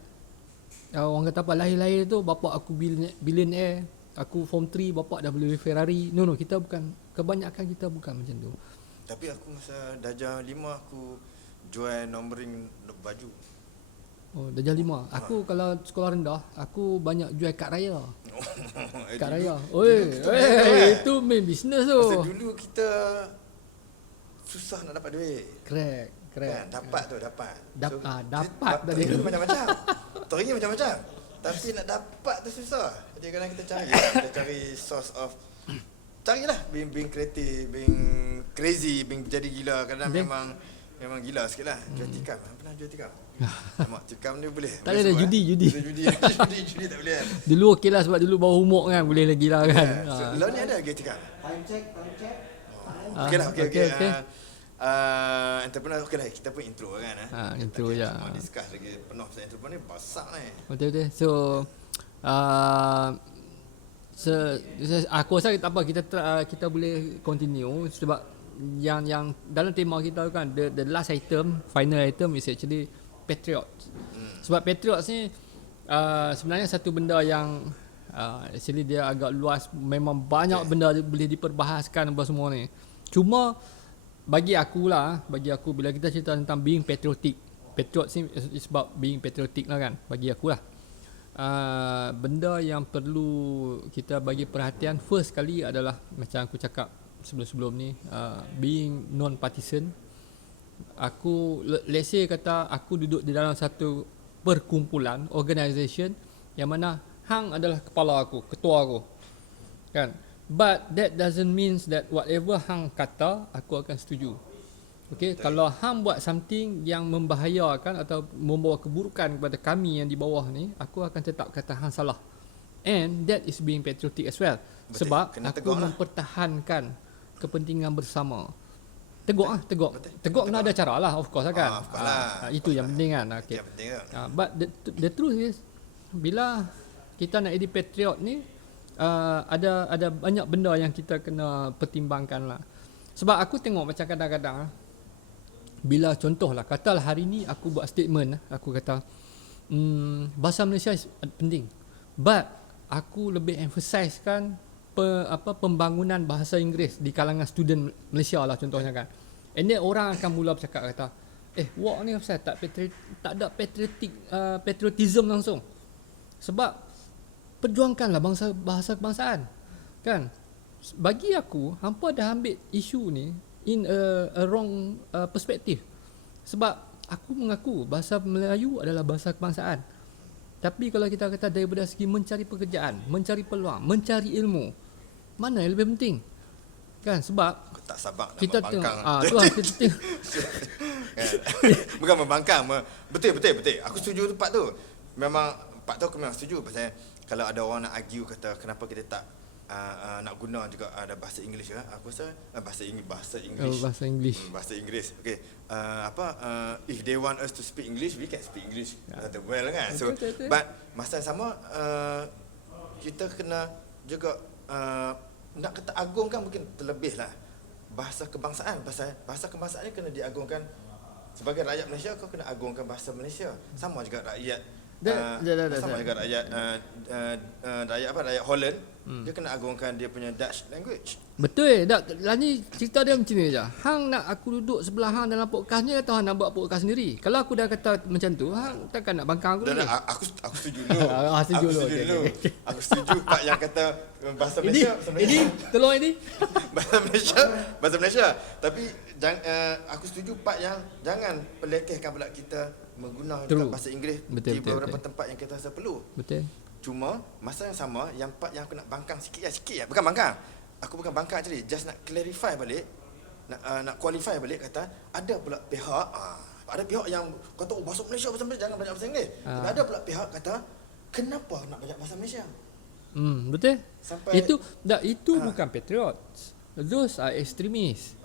orang kata apa, lahir-lahir tu bapak aku billionaire, aku form 3 bapak dah beli Ferrari. No, kita bukan, kebanyakan kita bukan macam tu. Tapi aku masa darjah 5 aku jual nombering baju. Oh, darjah 5. Aku kalau sekolah rendah, aku banyak jual kad raya. Kad raya. Itu main business tu. Masa dulu kita susah nak dapat duit. Correct. Kan, dapat. Dapat tadi. Itu macam-macam. Teringin macam-macam. Tapi nak dapat tu susah. Jadi kadang kita cari source of, carilah being creative, being crazy, being jadi gila. Kadang memang gila sikit lah. Jual tikam. Pernah jual tikam? Mak tikam ni boleh. Tak ada judi. Judi tak boleh kan. Dulu okey lah sebab dulu bawa umur kan, boleh lagi lah kan. So, lalu ni ada lagi tikam? Time check. Okey lah. Okay. Entrepreneur, okey lah, kita pun intro kan. Intro je. Kita discuss lagi penuh pasal entrepreneur ni, basah ni. Betul. So aku rasa tak apa, kita boleh continue sebab yang dalam tema kita kan, the last item, final item is actually Patriots. Sebab Patriots ni sebenarnya satu benda yang actually dia agak luas, memang banyak benda boleh diperbahaskan apa semua ni. Cuma bagi aku bila kita cerita tentang being patriotic, Patriots ni is about being patriotic lah kan, bagi aku lah. Benda yang perlu kita bagi perhatian first kali adalah macam aku cakap sebelum ni, being non-partisan. Aku let's say kata aku duduk di dalam satu perkumpulan, organisation yang mana hang adalah kepala aku, ketua aku kan. But that doesn't mean that whatever hang kata aku akan setuju. Okay, kalau hang buat something yang membahayakan atau membawa keburukan kepada kami yang di bawah ni, aku akan tetap kata hang salah. And that is being patriotic as well. Betul. Sebab Kena aku tegur lah. mempertahankan kepentingan bersama. Tegur Betul. Tegur kena ada cara lah, of course lah kan. Of course lah. Itu yang penting kan. Okay. Yang penting lah. But the truth is, bila kita nak jadi patriot ni, ada banyak benda yang kita kena pertimbangkan lah. Sebab aku tengok macam kadang-kadang bila contohlah katalah hari ni aku buat statement, aku kata bahasa Malaysia is penting, but aku lebih emphasizekan pembangunan bahasa Inggeris di kalangan student Malaysia lah contohnya kan. And then orang akan mula bercakap kata, wak ni pasal tak ada patriotism langsung. Sebab perjuangkanlah bahasa kebangsaan. Kan? Bagi aku, hampa dah ambil isu ni in a wrong perspective. Sebab aku mengaku bahasa Melayu adalah bahasa kebangsaan. Tapi kalau kita kata daripada segi mencari pekerjaan, mencari peluang, mencari ilmu, mana yang lebih penting? Kan? Sebab Aku tak sabar nak kita membangkang. tengok tu lah kita tengok. Bukan membangkang, betul. Aku setuju tempat tu. Memang part tu aku memang setuju pasal kalau ada orang nak argue kata kenapa kita tak nak guna juga ada bahasa Inggeris ke? Aku rasa bahasa English. Bahasa Inggeris. Okay. If they want us to speak English, we can speak English well kan. So Betul. but masa yang sama kita kena juga nak kata agungkan mungkin terlebih lah bahasa kebangsaan. Bahasa kebangsaan ni kena diagungkan. Sebagai rakyat Malaysia, kau kena agungkan bahasa Malaysia. Sama juga rakyat sama juga rakyat rakyat Holland, dia kena agungkan dia punya Dutch language. Betul. Lah ni cerita dia macam ni je. Hang nak aku duduk sebelah hang dalam podcast ni atau hang nak buat podcast sendiri? Kalau aku dah kata macam tu, hang takkan nak bangkang aku lagi. Aku setuju dulu. Setuju dulu. Okay. Aku setuju part yang kata bahasa Malaysia. Ini tolong ini. bahasa Malaysia. Tapi aku setuju part yang jangan pelekehkan pula kita menggunakan bahasa Inggeris di beberapa tempat yang kita rasa perlu. Betul. Cuma masa yang sama, yang part yang aku nak bangkang sikit. Bukan bangkang. Aku bukan bangkang actually, just nak clarify balik, nak qualify balik kata ada pula pihak yang kata bahasa Malaysia jangan banyak bahasa Inggeris. Tapi ada pula pihak kata kenapa nak banyak bahasa Malaysia? Betul. Sampai itu bukan patriots. Those are extremists.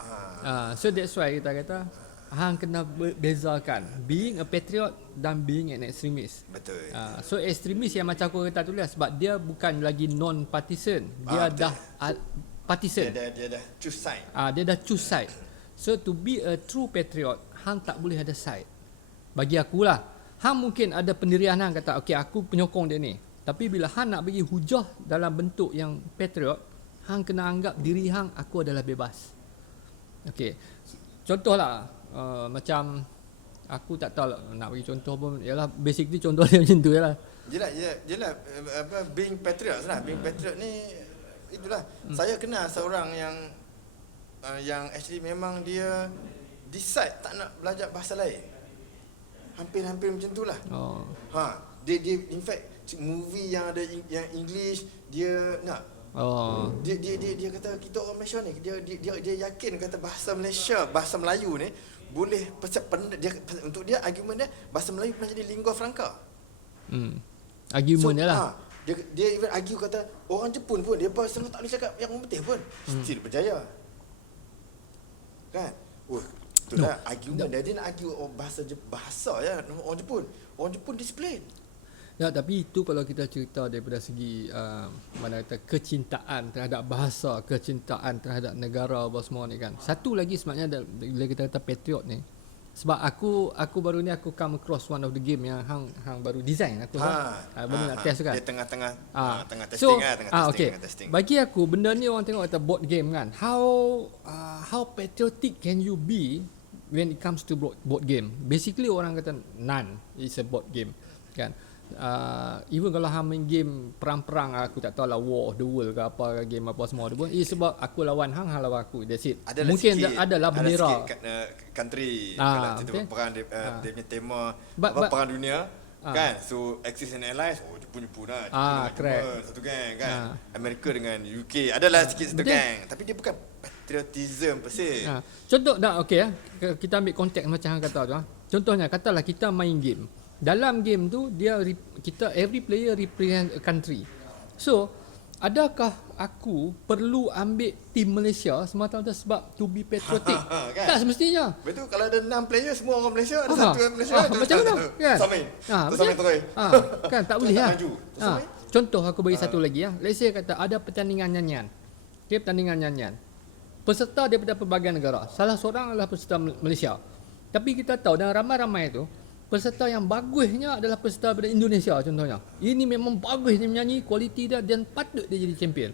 So that's why kita kata hang kena bezakan being a patriot dan being an extremist. Betul. So extremist yang macam aku kata tu lah, sebab dia bukan lagi non-partisan, dia dah partisan. Dia dah choose side. Dia dah choose side. So to be a true patriot, hang tak boleh ada side. Bagi akulah, hang mungkin ada pendirian hang kata, okay aku penyokong dia ni. Tapi bila hang nak bagi hujah dalam bentuk yang patriot, hang kena anggap diri hang aku adalah bebas. Okay. Contohlah macam aku tak tahu nak bagi contoh pun, yalah basically contoh dia macam tu yalah. Jelah being patriot lah. Being patriot ni itulah. Saya kenal seorang yang actually memang dia decide tak nak belajar bahasa lain. Hampir macam tu lah. Dia in fact movie yang ada yang English dia nak. Dia kata kita orang Malaysia ni dia yakin kata bahasa Malaysia, bahasa Melayu ni boleh dia, untuk dia argument dia bahasa Melayu pernah jadi lingua franca. Argument dia lah. Dia even argue kata orang Jepun pun dia bahasa tak boleh cakap yang penting pun still berjaya. Kan? Itulah argument dia nak argue bahasa ya orang Jepun. Orang Jepun disiplin. Ya, tapi itu kalau kita cerita daripada segi mana kata kecintaan terhadap bahasa, kecintaan terhadap negara apa semua ni kan. Satu lagi sebenarnya bila kita kata patriot ni, sebab aku baru ni aku come across one of the game yang hang baru design aku baru nak test kan. Dia tengah testing. Bagi aku benda ni orang tengok kata board game kan. How patriotic can you be when it comes to board game? Basically orang kata none is a board game kan. Even kalau hang main game perang-perang, aku tak tahu lah War of the World ke apa game apa semua tu pun, sebab aku lawan hang lawan aku, that's it. Mungkin adalah bendera country kalau cerita perang dia punya tema perang dunia kan. So Axis and Allies Jepun lah, correct. Satu gang kan. Amerika dengan UK adalah sikit satu gang, tapi dia bukan patriotism per se. Contoh kita ambil konteks macam hang kata tu. Contohnya katalah kita main game. Dalam game tu kita every player represent a country. So, adakah aku perlu ambil tim Malaysia semata-mata sebab to be patriotic? Kan? Tak semestinya. Betul, kalau ada 6 player semua orang Malaysia, ada satu orang Malaysia. Macam mana? Kan? Samain. Samain terus. Kan tak boleh lah. Contoh aku bagi satu lagi ya. Let's say kata ada pertandingan nyanyian. Okay, pertandingan nyanyian. Peserta daripada pelbagai negara. Salah seorang adalah peserta Malaysia. Tapi kita tahu dalam ramai-ramai itu, peserta yang bagusnya adalah peserta daripada Indonesia contohnya. Ini memang bagus dia menyanyi, kualiti dia dan patut dia jadi champion.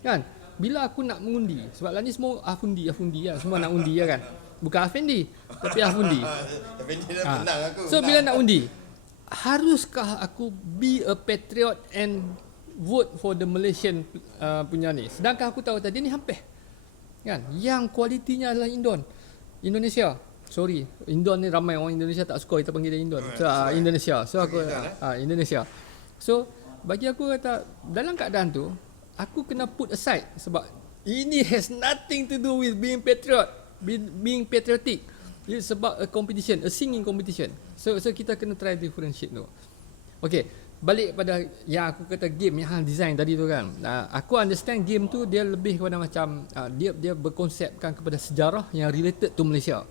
Kan? Bila aku nak mengundi, sebab lah ni semua Afundi kan. Semua nak undi ya kan. Bukan Afendi, tapi Afundi. Afendi dah menang aku. So bila nak undi, haruskah aku be a patriot and vote for the Malaysian punya ni? Sedangkan aku tahu tadi ni hampir. Kan? Yang kualitinya adalah Indonesia. Sorry, Indon ni ramai orang Indonesia tak suka kita panggil dia Indon. So, Indonesia. So aku Indonesia. So bagi aku kata dalam keadaan tu aku kena put aside sebab ini has nothing to do with being patriot, being patriotic. It's about a competition, a singing competition. So kita kena try differentiate tu. Okay, balik pada yang aku kata game yang design tadi tu kan. Aku understand game tu dia lebih kepada macam dia berkonsepkan kepada sejarah yang related to Malaysia.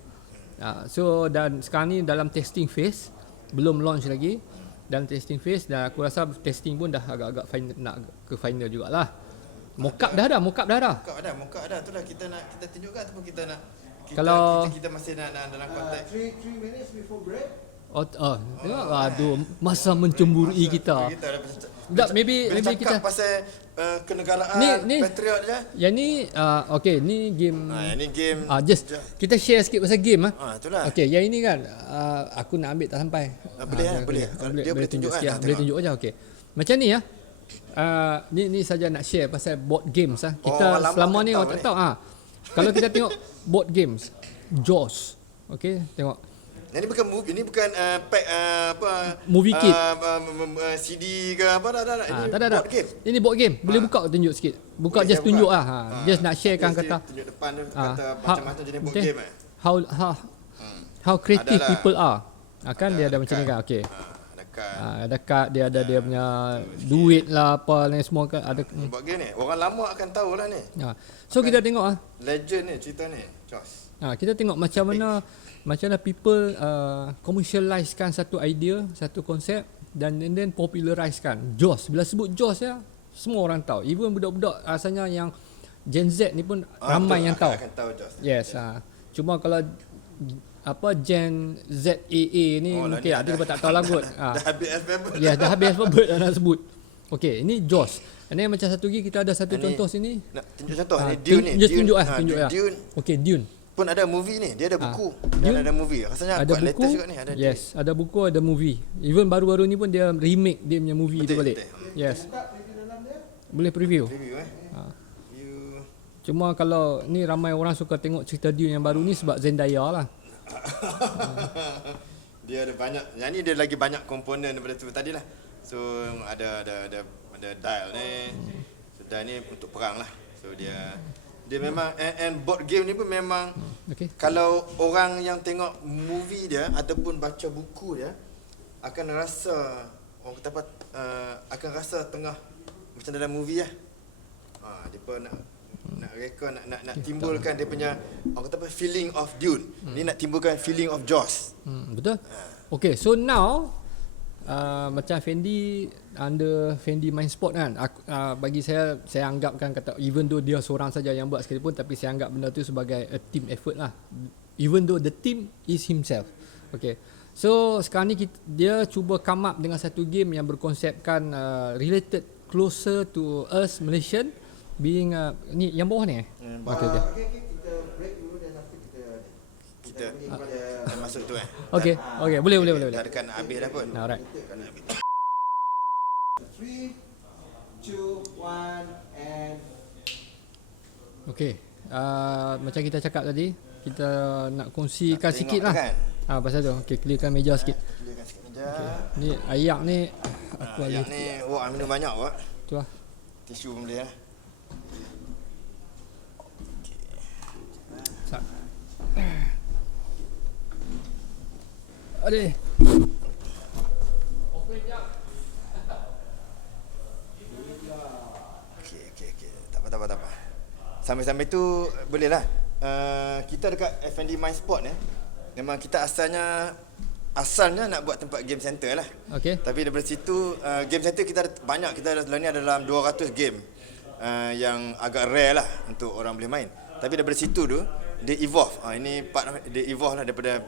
So dan sekarang ni dalam testing phase, belum launch lagi. Dalam testing phase dan aku rasa testing pun dah agak-agak final, nak ke final jugalah. Mockup dah ada. Mockup dah. Itulah kita tunjukkan ataupun kita nak kita masih nak dalam konteks 3 minutes before break. Tengok aduh masa mencemburui kita. Maybe kita pasal kenegaraan ni, patriot je. Yang ni okey ni game. Ini game. Just kita share sikit pasal game itulah. Okey, yang ini kan aku nak ambil tak sampai. Boleh. Dia boleh tunjuk kan. Boleh tunjuk aja okey. Macam ni ni saja nak share pasal board games Kita selama ni orang tak tahu kalau kita tengok board games, Jaws. Okey, tengok. Ini bukan movie, ini bukan pack movie kit. CD ke apa dah. Ini tak. board game. Ini board game. Boleh buka tunjuk sikit. Buka just tunjuk just nak sharekan kata. Tunjuk depan tu kata macam-macam jenis board game How creative people are. Kan dia ada macam ni kan. Okey. Ada kad, dia ada dia punya duit lah apa ni semua kan ada. Board game ni orang lama akan tahu lah ni. So kita tengok legend ni cerita ni. Jaws. Kita tengok macam mana people commercializekan satu idea, satu konsep dan then popularizekan. Jaws. Bila sebut Jaws semua orang tahu. Even budak-budak rasanya yang Gen Z ni pun ramai yang tahu. Akan tahu Jaws. Yes. Cuma kalau Gen ZAA ni mungkin ada tak tahu lah kot. Dah habis alfabet. Ya, dah habis alfabet nak sebut. Okey, ini Jaws. Ini macam satu lagi kita ada satu contoh sini. Nak tunjuk contoh ni Dune ni. Just tunjuk ya. Dune. Okey, Dune. Pun ada movie ni, dia ada buku dan ada movie. Rasanya ada buku, latest juga ni ada. Yes, ada buku, ada movie. Even baru-baru ni pun dia remake dia punya movie tu balik. Yes. Boleh preview. Cuma kalau ni ramai orang suka tengok cerita Dune yang baru ni sebab Zendaya lah. Dia ada banyak. Yang ni dia lagi banyak komponen daripada tu tadi lah. So ada dial ni. So dial ni untuk perang lah. So dia memang and board game ni pun memang kalau orang yang tengok movie dia ataupun baca buku dia akan rasa orang kata apa akan rasa tengah macam dalam movie lah. Depa nak reka nak timbulkan dia punya orang kata apa feeling of Dune. Ni nak timbulkan feeling of Jaws. Betul. Okay, so now macam Fendi under Fendi Mind Sport kan, bagi saya anggapkan kata even though dia seorang saja yang buat sekalipun, tapi saya anggap benda tu sebagai a team effort lah, even though the team is himself. Okay, so sekarang ni dia cuba come up dengan satu game yang berkonsepkan related closer to us Malaysian being ni yang bawah ni Okay, kita break dulu dan after kita masuk tu Okay, boleh. Dah dekat nak habis dah pun. Alright. 3, 2, 1 and Okay, macam kita cakap tadi, kita nak kongsikan sikit lah kan? pasal tu. Okay, clearkan meja sikit. Clearkan sikit meja. Okay. Ni ayak ni aku ayak ni minum banyak awak. Tu lah. Tisu pun boleh lah. Adik. Okey. Tak apa. Sambil-sambil tu boleh lah. Kita dekat F&D Mind Sport ni, memang kita asalnya asalnya nak buat tempat game center lah. Okay. Tapi daripada situ game center kita ada banyak, kita dalam ni ada dalam 200 game yang agak rare lah untuk orang boleh main. Tapi daripada situ tu dia evolve. Ini part dia evolve lah daripada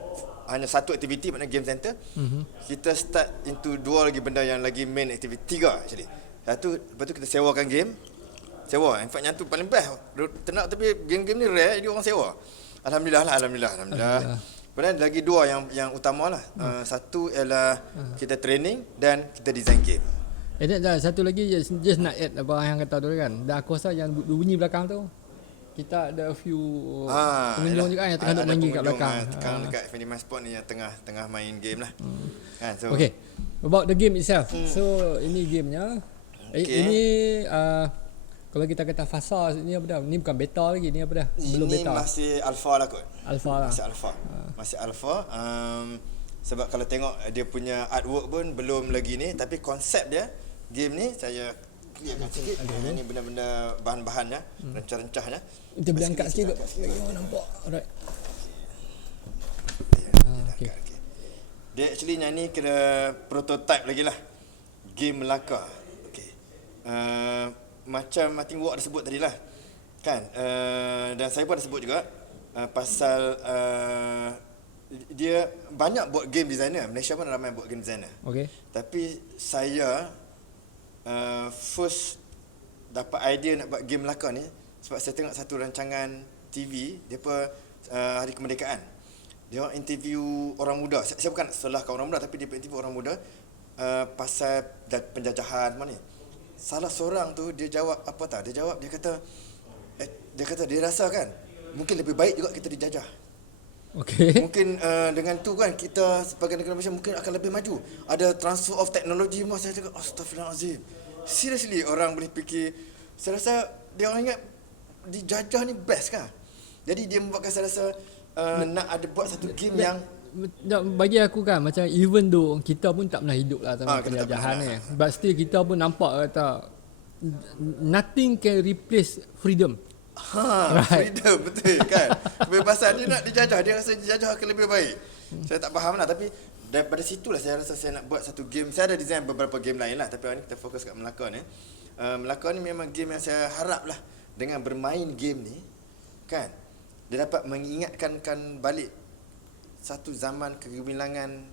hanya satu aktiviti maknanya game center. Kita start into dua lagi benda yang lagi main activity, tiga actually. Satu, lepas tu kita sewakan game. Sewa. In fact yang tu paling best. Ternak tapi game-game ni rare jadi orang sewa. Alhamdulillah. Kemudian lagi dua yang utama lah. Satu ialah kita training dan kita design game. Dan satu lagi just nak add apa yang kata tu kan. Dan aku rasa yang bunyi belakang tu kita ada few pengunjung juga yang tengah duk main game kat belakang. Sekarang dekat Finiman Sport ni yang tengah main game lah. So, okay. About the game itself. So ini gamenya. Ini kalau kita kata fasa ni apa dah? Ni bukan beta lagi, ni apa dah? Belum ini beta. masih alpha lah kot. Alpha lah. Masih alpha. Sebab kalau tengok dia punya artwork pun belum lagi ni, tapi konsep dia game ni saya clearkan sikit. Ini benda-benda bahan-bahannya, rencah-rencahnya. Kita boleh angkat sikit kot. Nampak. Alright. Okay. Dia actually yang ni kira prototype lagi lah. Game Melaka. Okay. Macam Martin Ward ada sebut tadi lah. Kan? Dan saya pun ada sebut juga pasal dia banyak board game designer. Malaysia pun ramai board game designer. Okay. Tapi saya first dapat idea nak buat game Melaka ni sebab saya tengok satu rancangan TV depa Hari Kemerdekaan. Dia orang interview orang muda. Saya bukan salahkan orang muda tapi dia interview orang muda pasal penjajahan mana ni. Salah seorang tu dia jawab apa tak? Dia jawab dia kata dia rasa kan mungkin lebih baik juga kita dijajah. Okay. Mungkin dengan tu kan kita sebagai negara Malaysia mungkin akan lebih maju. Ada transfer of technology. Saya cakap astagfirullahalazim. Seriously orang boleh fikir. Saya rasa dia orang ingat dijajah ni best kan. Jadi dia membuatkan saya rasa nak ada buat satu game yang bagi aku kan macam even though kita pun tak pernah hidup lah dalam penjajahan ni, but still kita pun nampak kata nothing can replace freedom. Right. Freedom betul kan. Kebebasan dia nak dijajah, dia rasa dijajah akan lebih baik. Saya tak faham lah tapi daripada situlah saya rasa saya nak buat satu game. Saya ada design beberapa game lain lah tapi hari ni kita fokus kat Melaka ni. Melaka ni memang game yang saya harap lah dengan bermain game ni kan dia dapat mengingatkan balik satu zaman kegemilangan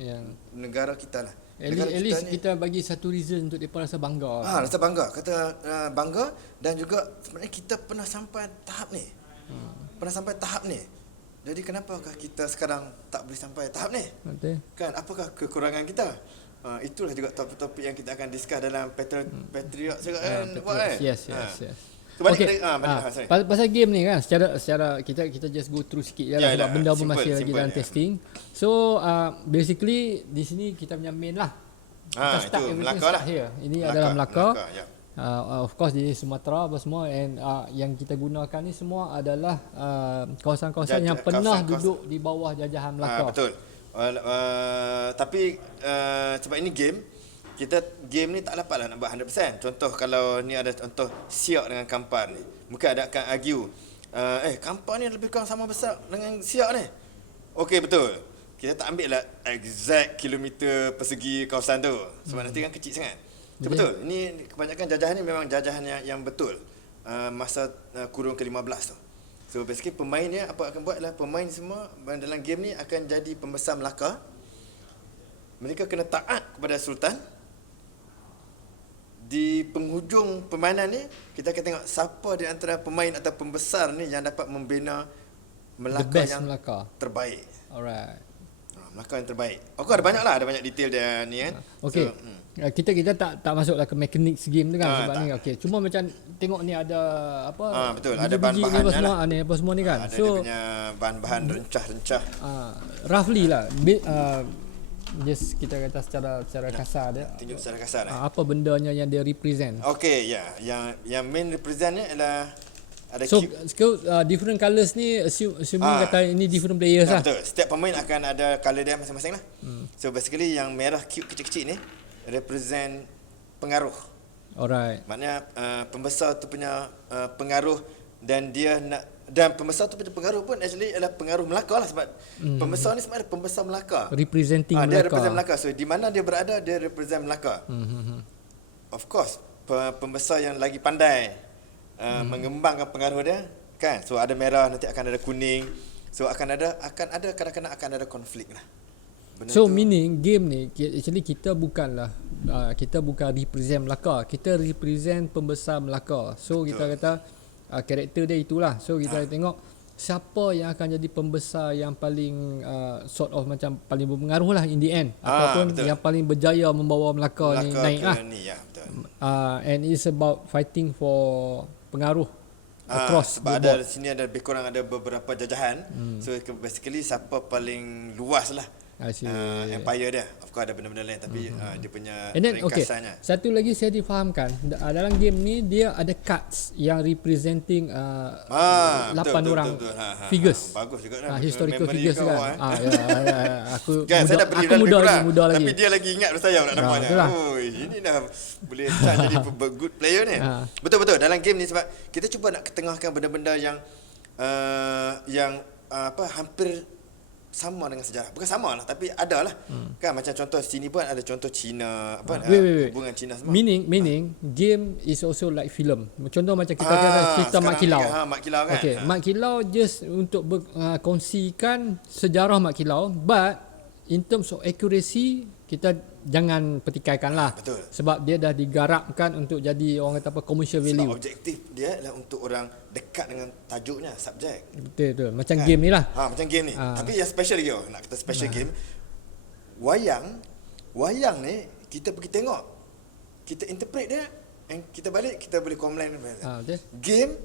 yang negara kita lah. At least kita bagi satu reason untuk mereka rasa bangga. Rasa bangga. Kata bangga dan juga sebenarnya kita pernah sampai tahap ni. Pernah sampai tahap ni. Jadi kenapakah kita sekarang tak boleh sampai tahap ni? Betul. Kan apakah kekurangan kita? Itulah juga topik-topik yang kita akan discuss dalam Patriot juga kan. Yes. Okay. Pasal game ni kan secara kita just go through sikit je lah sebab benda pun masih lagi dalam testing. So basically di sini kita punya main lah. Kita start everything start here. Ini adalah Melaka. Of course di Sumatera apa semua and yang kita gunakan ni semua adalah kawasan-kawasan yang pernah duduk di bawah jajahan Melaka. Betul. Tapi sebab ini game game ni tak dapat lah nak buat 100%. Contoh kalau ni ada contoh Siak dengan Kampar ni. Mungkin ada akan argue Kampar ni lebih kurang sama besar dengan Siak ni. Okey betul. Kita tak ambil lah exact kilometer persegi kawasan tu. Sebab nanti kan kecil sangat. Betul. Ini kebanyakan jajahan ni memang jajahan yang betul. Masa kurun ke-15 tu. So basically pemain ni apa akan buat adalah pemain semua dalam game ni akan jadi pembesar Melaka. Mereka kena taat kepada Sultan. Di penghujung permainan ni kita akan tengok siapa di antara pemain atau pembesar ni yang dapat membina Melaka yang terbaik. Alright. Melaka yang terbaik. Ada banyak lah, ada banyak detail dia ni kan. Okay. So, kita tak masuklah ke mechanics game tu kan sebab tak. ni okey. Cuma macam tengok ni ada apa? Betul, ada bahan-bahan semua ni apa semua ni kan. Ada dia punya bahan-bahan rencah-rencah. Roughly lah. Just kita kata secara kasar dia. Tunjuk secara kasar apa bendanya yang dia represent. Okey, ya. Yang main representnya adalah ada different colours ni assuming kata ini different players lah. Betul. Setiap pemain akan ada colour dia masing-masing lah. So basically yang merah cube kecil-kecil ni represent pengaruh. Alright. Maknanya pembesar tu punya pengaruh dan dia nak dan pembesar tu punya pengaruh pun actually adalah pengaruh Melaka lah, sebab pembesar ni sebenarnya pembesar Melaka. Representing Dia Melaka. represent Melaka. So di mana dia berada, dia represent Melaka. Of course, pembesar yang lagi pandai mengembangkan pengaruh dia, kan. So ada merah, nanti akan ada kuning. So akan ada kadang-kadang akan ada konflik lah. Benda So tu, meaning game ni actually kita bukan represent Melaka, kita represent pembesar Melaka. So kita kata karakter dia itulah. So kita tengok siapa yang akan jadi pembesar yang paling sort of macam paling berpengaruh lah in the end, ataupun betul. yang paling berjaya membawa Melaka ni naik ke lah. ni, ya, betul. And it's about fighting for pengaruh across sebab the board. ada sini ada lebih kurang ada beberapa jajahan. So basically siapa paling luas lah I see. empire dia. Of course ada benda-benda lain, tapi dia punya And then okay, ringkasannya. satu lagi saya difahamkan dalam game ni dia ada cards yang representing 8 orang betul. figures. Bagus juga Historical memory figures kau, kan. Ya, aku kan saya dah beri aku dah lebih muda kurang, lagi, muda lagi. tapi dia lagi ingat saya nak namanya. betul lah. Ini dah boleh start jadi good player ni. Betul-betul dalam game ni, sebab kita cuba nak ketengahkan benda-benda yang hampir sama dengan sejarah. Bukan sama lah, tapi ada lah. Kan macam contoh sini pun ada contoh Cina, Wait. hubungan Cina semua. Meaning game is also like film. Contoh macam kita kata cerita Mak sekarang Kilau. ni, Mak Kilau kan. Okay, Mak Kilau just untuk kongsikan sejarah Mak Kilau, but in terms of accuracy kita jangan petikaikan lah. Betul. Sebab dia dah digarapkan untuk jadi orang kata apa commercial value. Sebab objektif dia adalah untuk orang dekat dengan tajuknya, subjek. Betul. Macam game ni lah. Macam game ni. Tapi yang special lagi, nak kata special game. Wayang ni kita pergi tengok, kita interpret dia, and kita balik kita boleh komplain. Betul. Game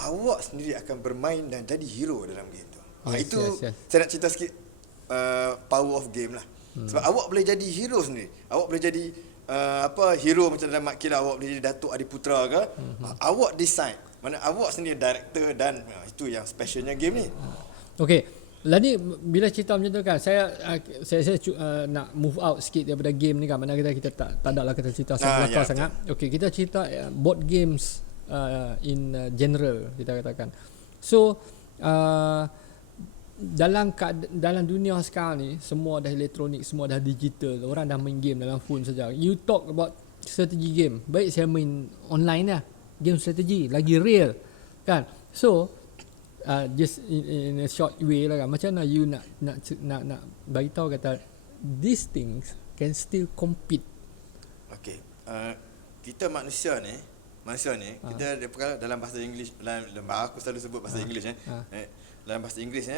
awak sendiri akan bermain dan jadi hero dalam game tu. Yes, Itu yes. saya nak cerita sikit power of game lah. Sebab awak boleh jadi hero sendiri. Awak boleh jadi hero macam dalam Mak Kilau, awak boleh jadi Datuk Adiputra ke. Awak decide. Mana awak sendiri director, dan itu yang specialnya game ni. Okay. Lah ni bila cerita macam tu kan, saya nak move out sikit daripada game ni kan. Mana kita tak ada lah kita cerita belakang sangat. Okay, kita cerita board games in general kita katakan. So dalam dunia sekarang ni semua dah elektronik, semua dah digital. Orang dah main game dalam phone saja. You talk about strategi game. Baik saya main online lah, game strategi lagi real kan. So just in a short way lah kan, macam mana you nak bagi tahu kata these things can still compete. Okay, kita manusia ni kita dalam bahasa Inggeris, aku selalu sebut bahasa Inggeris dalam bahasa Inggeris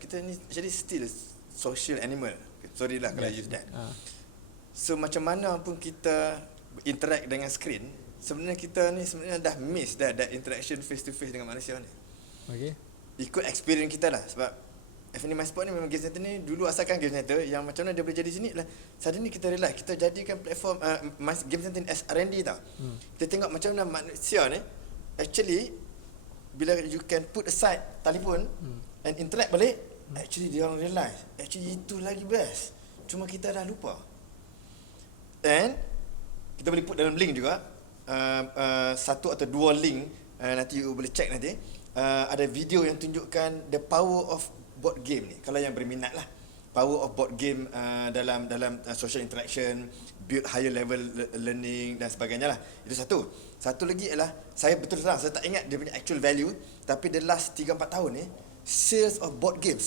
kita ni jadi still social animal. Sorry lah kalau use that. So macam mana pun kita interact dengan screen, sebenarnya kita ni dah miss that interaction face to face dengan manusia ni. Okay. Ikut experience kita lah. Sebab FND My Sport ni memang game center ni dulu asalkan game center, yang macam mana dia boleh jadi sini lah. Suddenly kita realize kita jadikan platform game center ni as R&D tau. Kita tengok macam mana manusia ni actually bila you can put aside telefon and interact balik, actually dia orang realize actually itu lagi best, cuma kita dah lupa. And kita boleh put dalam link juga, satu atau dua link, nanti you boleh check nanti. Ada video yang tunjukkan the power of board game ni, kalau yang berminat lah, power of board game dalam social interaction, build higher level learning dan sebagainya lah. Itu satu lagi ialah, saya betul terang saya tak ingat dia punya actual value, tapi the last 3-4 tahun ni sales of board game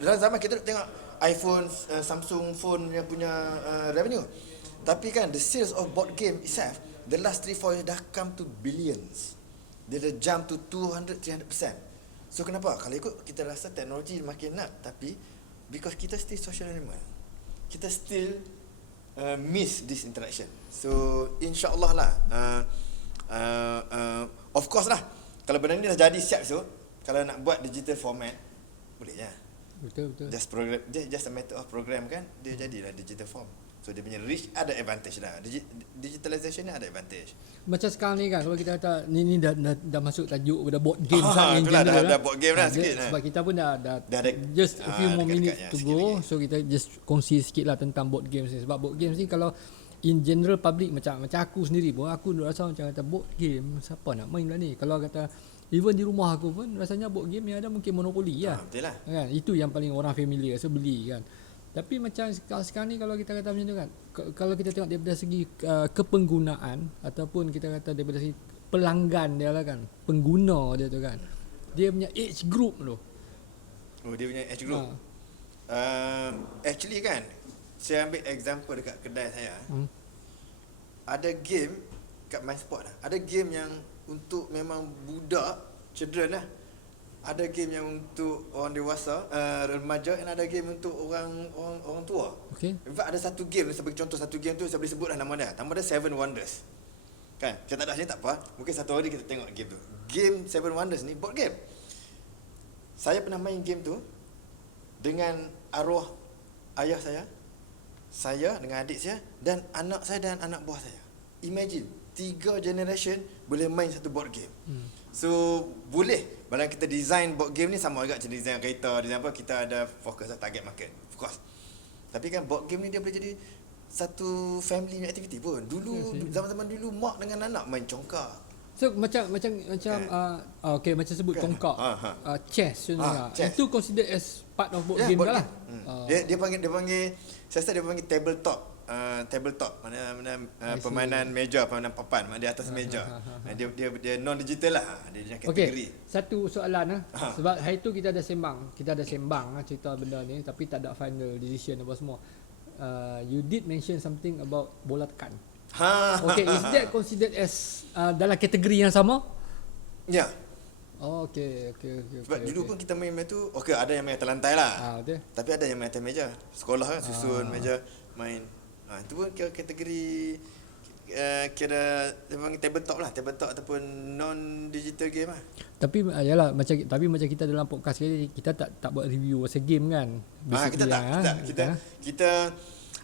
dalam zaman kita tengok iPhone, Samsung phone yang punya revenue, tapi kan the sales of board game itself the last 3-4 years dah come to billions. Dia dah jump to 200-300%. So kenapa? Kalau ikut kita rasa teknologi makin nak, tapi because kita still social animal, kita still miss this interaction. So insyaAllah lah, of course lah, kalau benda ni dah jadi siap, so kalau nak buat digital format boleh je. Betul. Just a matter of program kan, dia jadilah digital form. So dia punya reach ada advantage lah. Digitalization ni ada advantage. Macam sekarang ni kan, kalau kita kata ni dah masuk tajuk pada board game in itulah, general dah board game lah sikit. Sebab kita pun dah just a few more minutes to go, so kita just kongsi sikit lah tentang board games ni. Sebab board games ni kalau in general public, macam aku sendiri pun, aku rasa macam kata board game siapa nak main lah ni. Kalau kata Even di rumah aku pun rasanya board game yang ada mungkin Monopoly lah. Betul lah. Kan? Itu yang paling orang familiar, so beli kan. Tapi macam sekarang ni kalau kita kata macam tu kan, kalau kita tengok daripada segi kepenggunaan ataupun kita kata daripada segi pelanggan dia lah kan, pengguna dia tu kan, dia punya age group tu. Oh, dia punya age group. Actually kan, saya ambil example dekat kedai saya. Ada game kat MySport lah. Ada game yang untuk memang budak, children lah. Ada game yang untuk orang dewasa, remaja, dan ada game untuk orang tua. Okay. In fact ada satu game, sebagai contoh satu game tu saya boleh sebut lah nama dia. Nama dia Seven Wonders. Kan? Saya tak ada sini tak apa. Mungkin satu hari kita tengok game tu. Game Seven Wonders ni board game. Saya pernah main game tu dengan arwah ayah saya dengan adik saya dan anak saya dan anak buah saya. Imagine 3 generation boleh main satu board game. So boleh bila kita design board game ni sama juga macam design kereta, design apa, kita ada fokus target market. Of course. Tapi kan board game ni dia boleh jadi satu family activity pun. Dulu zaman-zaman dulu mak dengan anak main congkak. So macam okay, macam sebut tongkak, chess contohnya. Chess. Itu considered as part of board game lah. Dia panggil saya rasa dia panggil tabletop. Tabletop mana permainan meja, permainan papan, di atas meja. Dia non digital lah. Dia kategori. Okay, satu soalan sebab hari tu kita ada sembang cerita benda ni tapi tak ada final decision apa semua. You did mention something about bola tekan. Okay, is that considered as dalam kategori yang sama? Ya. Oh, okay. Sebab dulu pun kita main tu, okay, ada yang main atas lantai lah. Betul. Tapi ada yang main atas meja. Sekolah kan susun meja main. Itu pun kategori kira dia panggil tabletop lah, tabletop ataupun non digital game lah. Tapi yalah macam kita dalam podcast kita tak buat review pasal game kan. Kita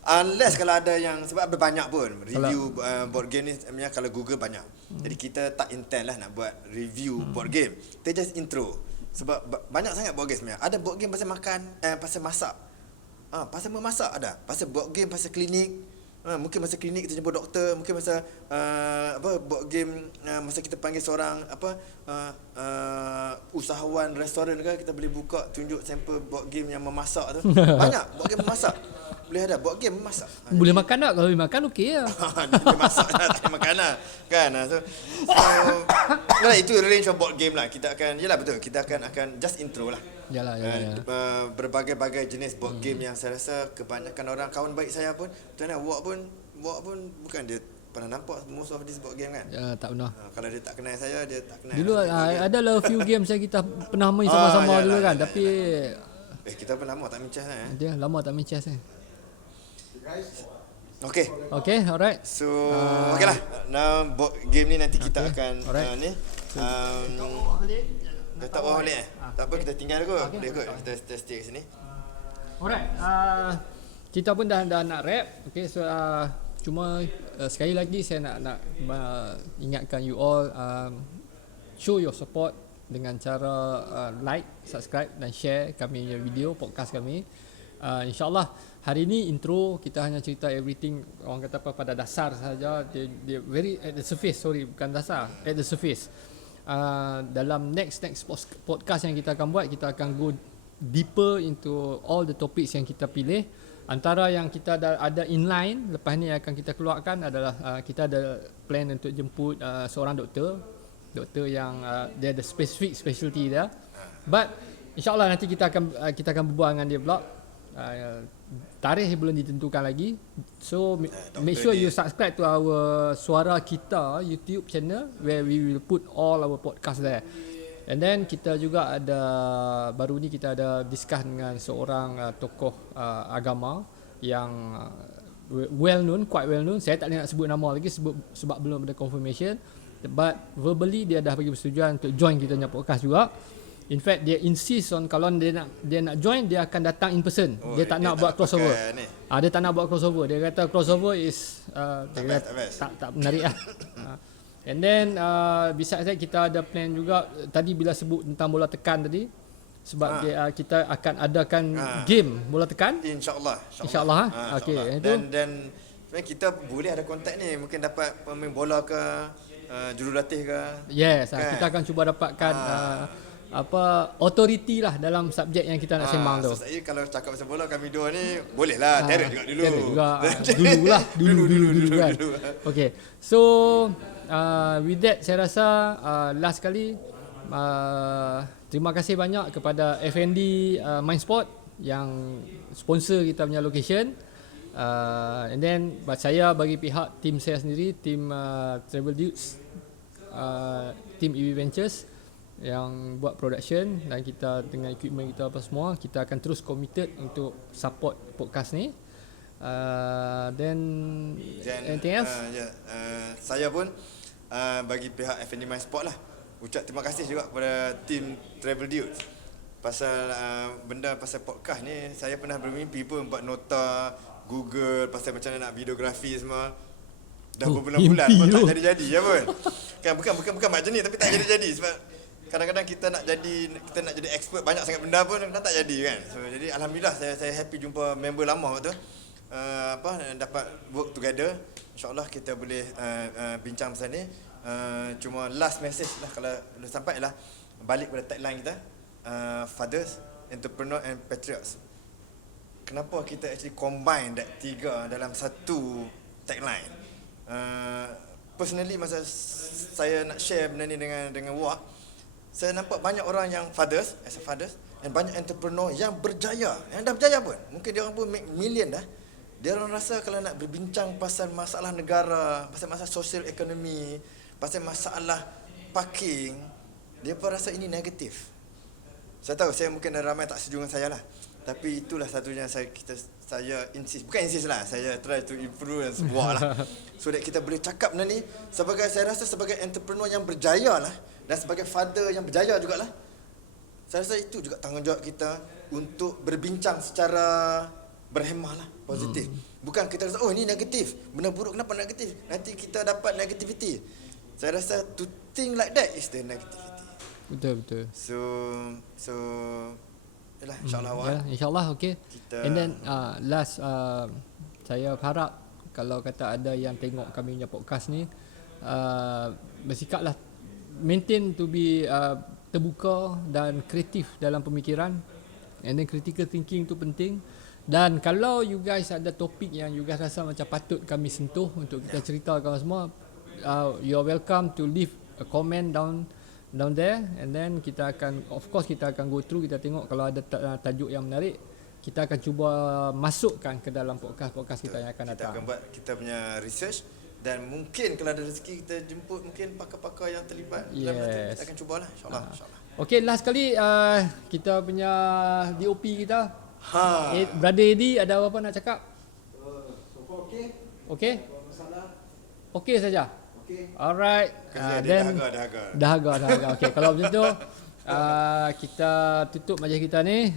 unless kalau ada yang, sebab ada banyak pun review board game ni sebenarnya kalau Google banyak. Jadi kita tak intend lah nak buat review board game. Kita just intro. Sebab banyak sangat board game sebenarnya. Ada board game pasal makan, pasal masak. Pasal memasak ada. Pasal board game pasal klinik. Mungkin masa klinik kita jumpa doktor, mungkin masa board game masa kita panggil seorang usahawan restoran ke, kita boleh buka tunjuk sampel board game yang memasak tu. Banyak board game memasak. Boleh ada board game memasak. Boleh makan tak? Kalau boleh makan okey lah. Dia masak lah, tak makan lah. Kan? So itu range of board game lah. Kita akan, yelah betul, kita akan just intro lah. Yalah. Berbagai-bagai jenis board game yang saya rasa kebanyakan orang, kawan baik saya pun, tuan Wak pun bukan dia pernah nampak most of this board game kan? Tak pernah. Kalau dia tak kenal saya, dia tak kenal. Dulu adalah few games yang kita pernah main sama-sama dulu kan. Tapi kita pun lama tak main chess lah. Dia lama tak main chess Okay, alright. So okay lah. Now board game ni nanti kita akan ni letak bawah balik tak apa, kita tinggal kot. Boleh kot kita stay kat sini. Alright, kita pun dah nak wrap. Okay, so cuma sekali lagi saya nak ingatkan you all, show your support dengan cara like, subscribe dan share kami punya video podcast kami. InsyaAllah hari ni intro kita hanya cerita everything, orang kata apa, pada dasar saja. Dia very at the surface, bukan dasar, at the surface. Dalam next podcast yang kita akan buat, kita akan go deeper into all the topics yang kita pilih. Antara yang kita ada inline lepas ni akan kita keluarkan adalah kita ada plan untuk jemput seorang doktor yang dia ada specialty dia. But insyaAllah nanti kita akan berbual dengan dia pula. Tarikh belum ditentukan lagi. So make sure you subscribe to our Suara Kita YouTube channel where we will put all our podcast there. And then kita juga ada baru ni kita ada discuss dengan seorang tokoh agama yang quite well known. Saya tak nak sebut nama lagi sebab belum ada confirmation. But verbally dia dah bagi persetujuan untuk join kita punya podcast juga. In fact dia insist on kalau dia nak join, dia akan datang in person. Dia tak nak buat crossover. Dia tak nak buat crossover. Dia kata crossover is tak menarik lah. And then besides that kita ada plan juga tadi bila sebut tentang bola tekan tadi, sebab kita akan adakan game bola tekan InsyaAllah. Okay, dan kita boleh ada kontak ni, mungkin dapat pemain bola ke jurulatih ke. Yes, Kan? kita akan cuba dapatkan authority lah dalam subjek yang kita nak sembang tu. So saya kalau cakap pasal bola kami dua ni boleh lah terror juga dulu. Terror juga. Dulu kan. Okay. So with that saya rasa last kali terima kasih banyak kepada FND Mindsport yang sponsor kita punya location. And then saya bagi pihak tim saya sendiri, tim Travel Dudes, tim EV Ventures yang buat production, dan kita dengan equipment kita apa semua, kita akan terus committed untuk support podcast ni. Then anything else? Saya pun bagi pihak FND Mindsport lah ucap terima kasih juga kepada tim Travel Dudes. Pasal benda pasal podcast ni saya pernah bermimpi pun buat nota Google pasal macam mana nak videografi semua. Dah berbulan-bulan pun tak jadi-jadi ya pun. Kan bukan macam ni tapi tak jadi-jadi sebab kadang-kadang kita nak jadi expert banyak sangat benda pun tak jadi kan. So jadi alhamdulillah saya happy jumpa member lama tu. Dapat work together. InsyaAllah kita boleh bincang pasal ni. Cuma last message lah kalau belum sampai lah, balik pada tagline kita, fathers, entrepreneur and patriots. Kenapa kita actually combine that tiga dalam satu tagline? Personally masa saya nak share benda ni dengan Wak, saya nampak banyak orang yang fathers, as a fathers, dan banyak entrepreneur yang berjaya, yang dah berjaya pun. Mungkin dia orang pun make million dah. Dia orang rasa kalau nak berbincang pasal masalah negara, pasal masalah sosial ekonomi, pasal masalah parking, dia pun rasa ini negatif. Saya tahu saya mungkin ada ramai tak setuju dengan saya lah. Tapi itulah satunya saya insist. Bukan insist lah, saya try to influence buat lah. So that kita boleh cakap benda ni. Saya rasa sebagai entrepreneur yang berjaya lah, dan sebagai father yang berjaya jugalah, saya rasa itu juga tanggungjawab kita untuk berbincang secara berhemah lah, positif. Bukan kita rasa, oh ini negatif, benda buruk kenapa negatif, nanti kita dapat negativity. Saya rasa to think like that is the negativity. Betul. So yalah, insyaAllah InsyaAllah okay. And then last saya harap kalau kata ada yang tengok kami punya podcast ni, bersikaplah maintain to be terbuka dan kreatif dalam pemikiran. And then critical thinking tu penting. Dan kalau you guys ada topik yang you guys rasa macam patut kami sentuh untuk kita ceritakan semua, you are welcome to leave a comment down there, and then kita akan, of course kita akan go through, kita tengok kalau ada tajuk yang menarik, kita akan cuba masukkan ke dalam podcast kita yang akan datang. Kita akan buat kita punya research, dan mungkin kalau ada rezeki kita jemput mungkin pakar-pakar yang terlibat dalam benda tu. Kita akan cubalah insyaAllah. Okay, last kali kita punya DOP kita, Brother Eddie, ada apa nak cakap? So far okay? Okay? Masalah? Okay saja? Okay. Alright. Then dahaga. Okay, kalau macam tu kita tutup majlis kita ni.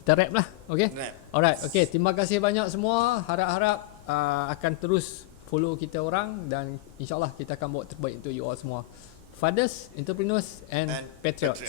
Kita wrap lah. Okay? Alright. Okay, terima kasih banyak semua. Harap-harap akan terus follow kita orang, dan insyaAllah kita akan buat terbaik untuk you all semua. Fathers, entrepreneurs and patriots.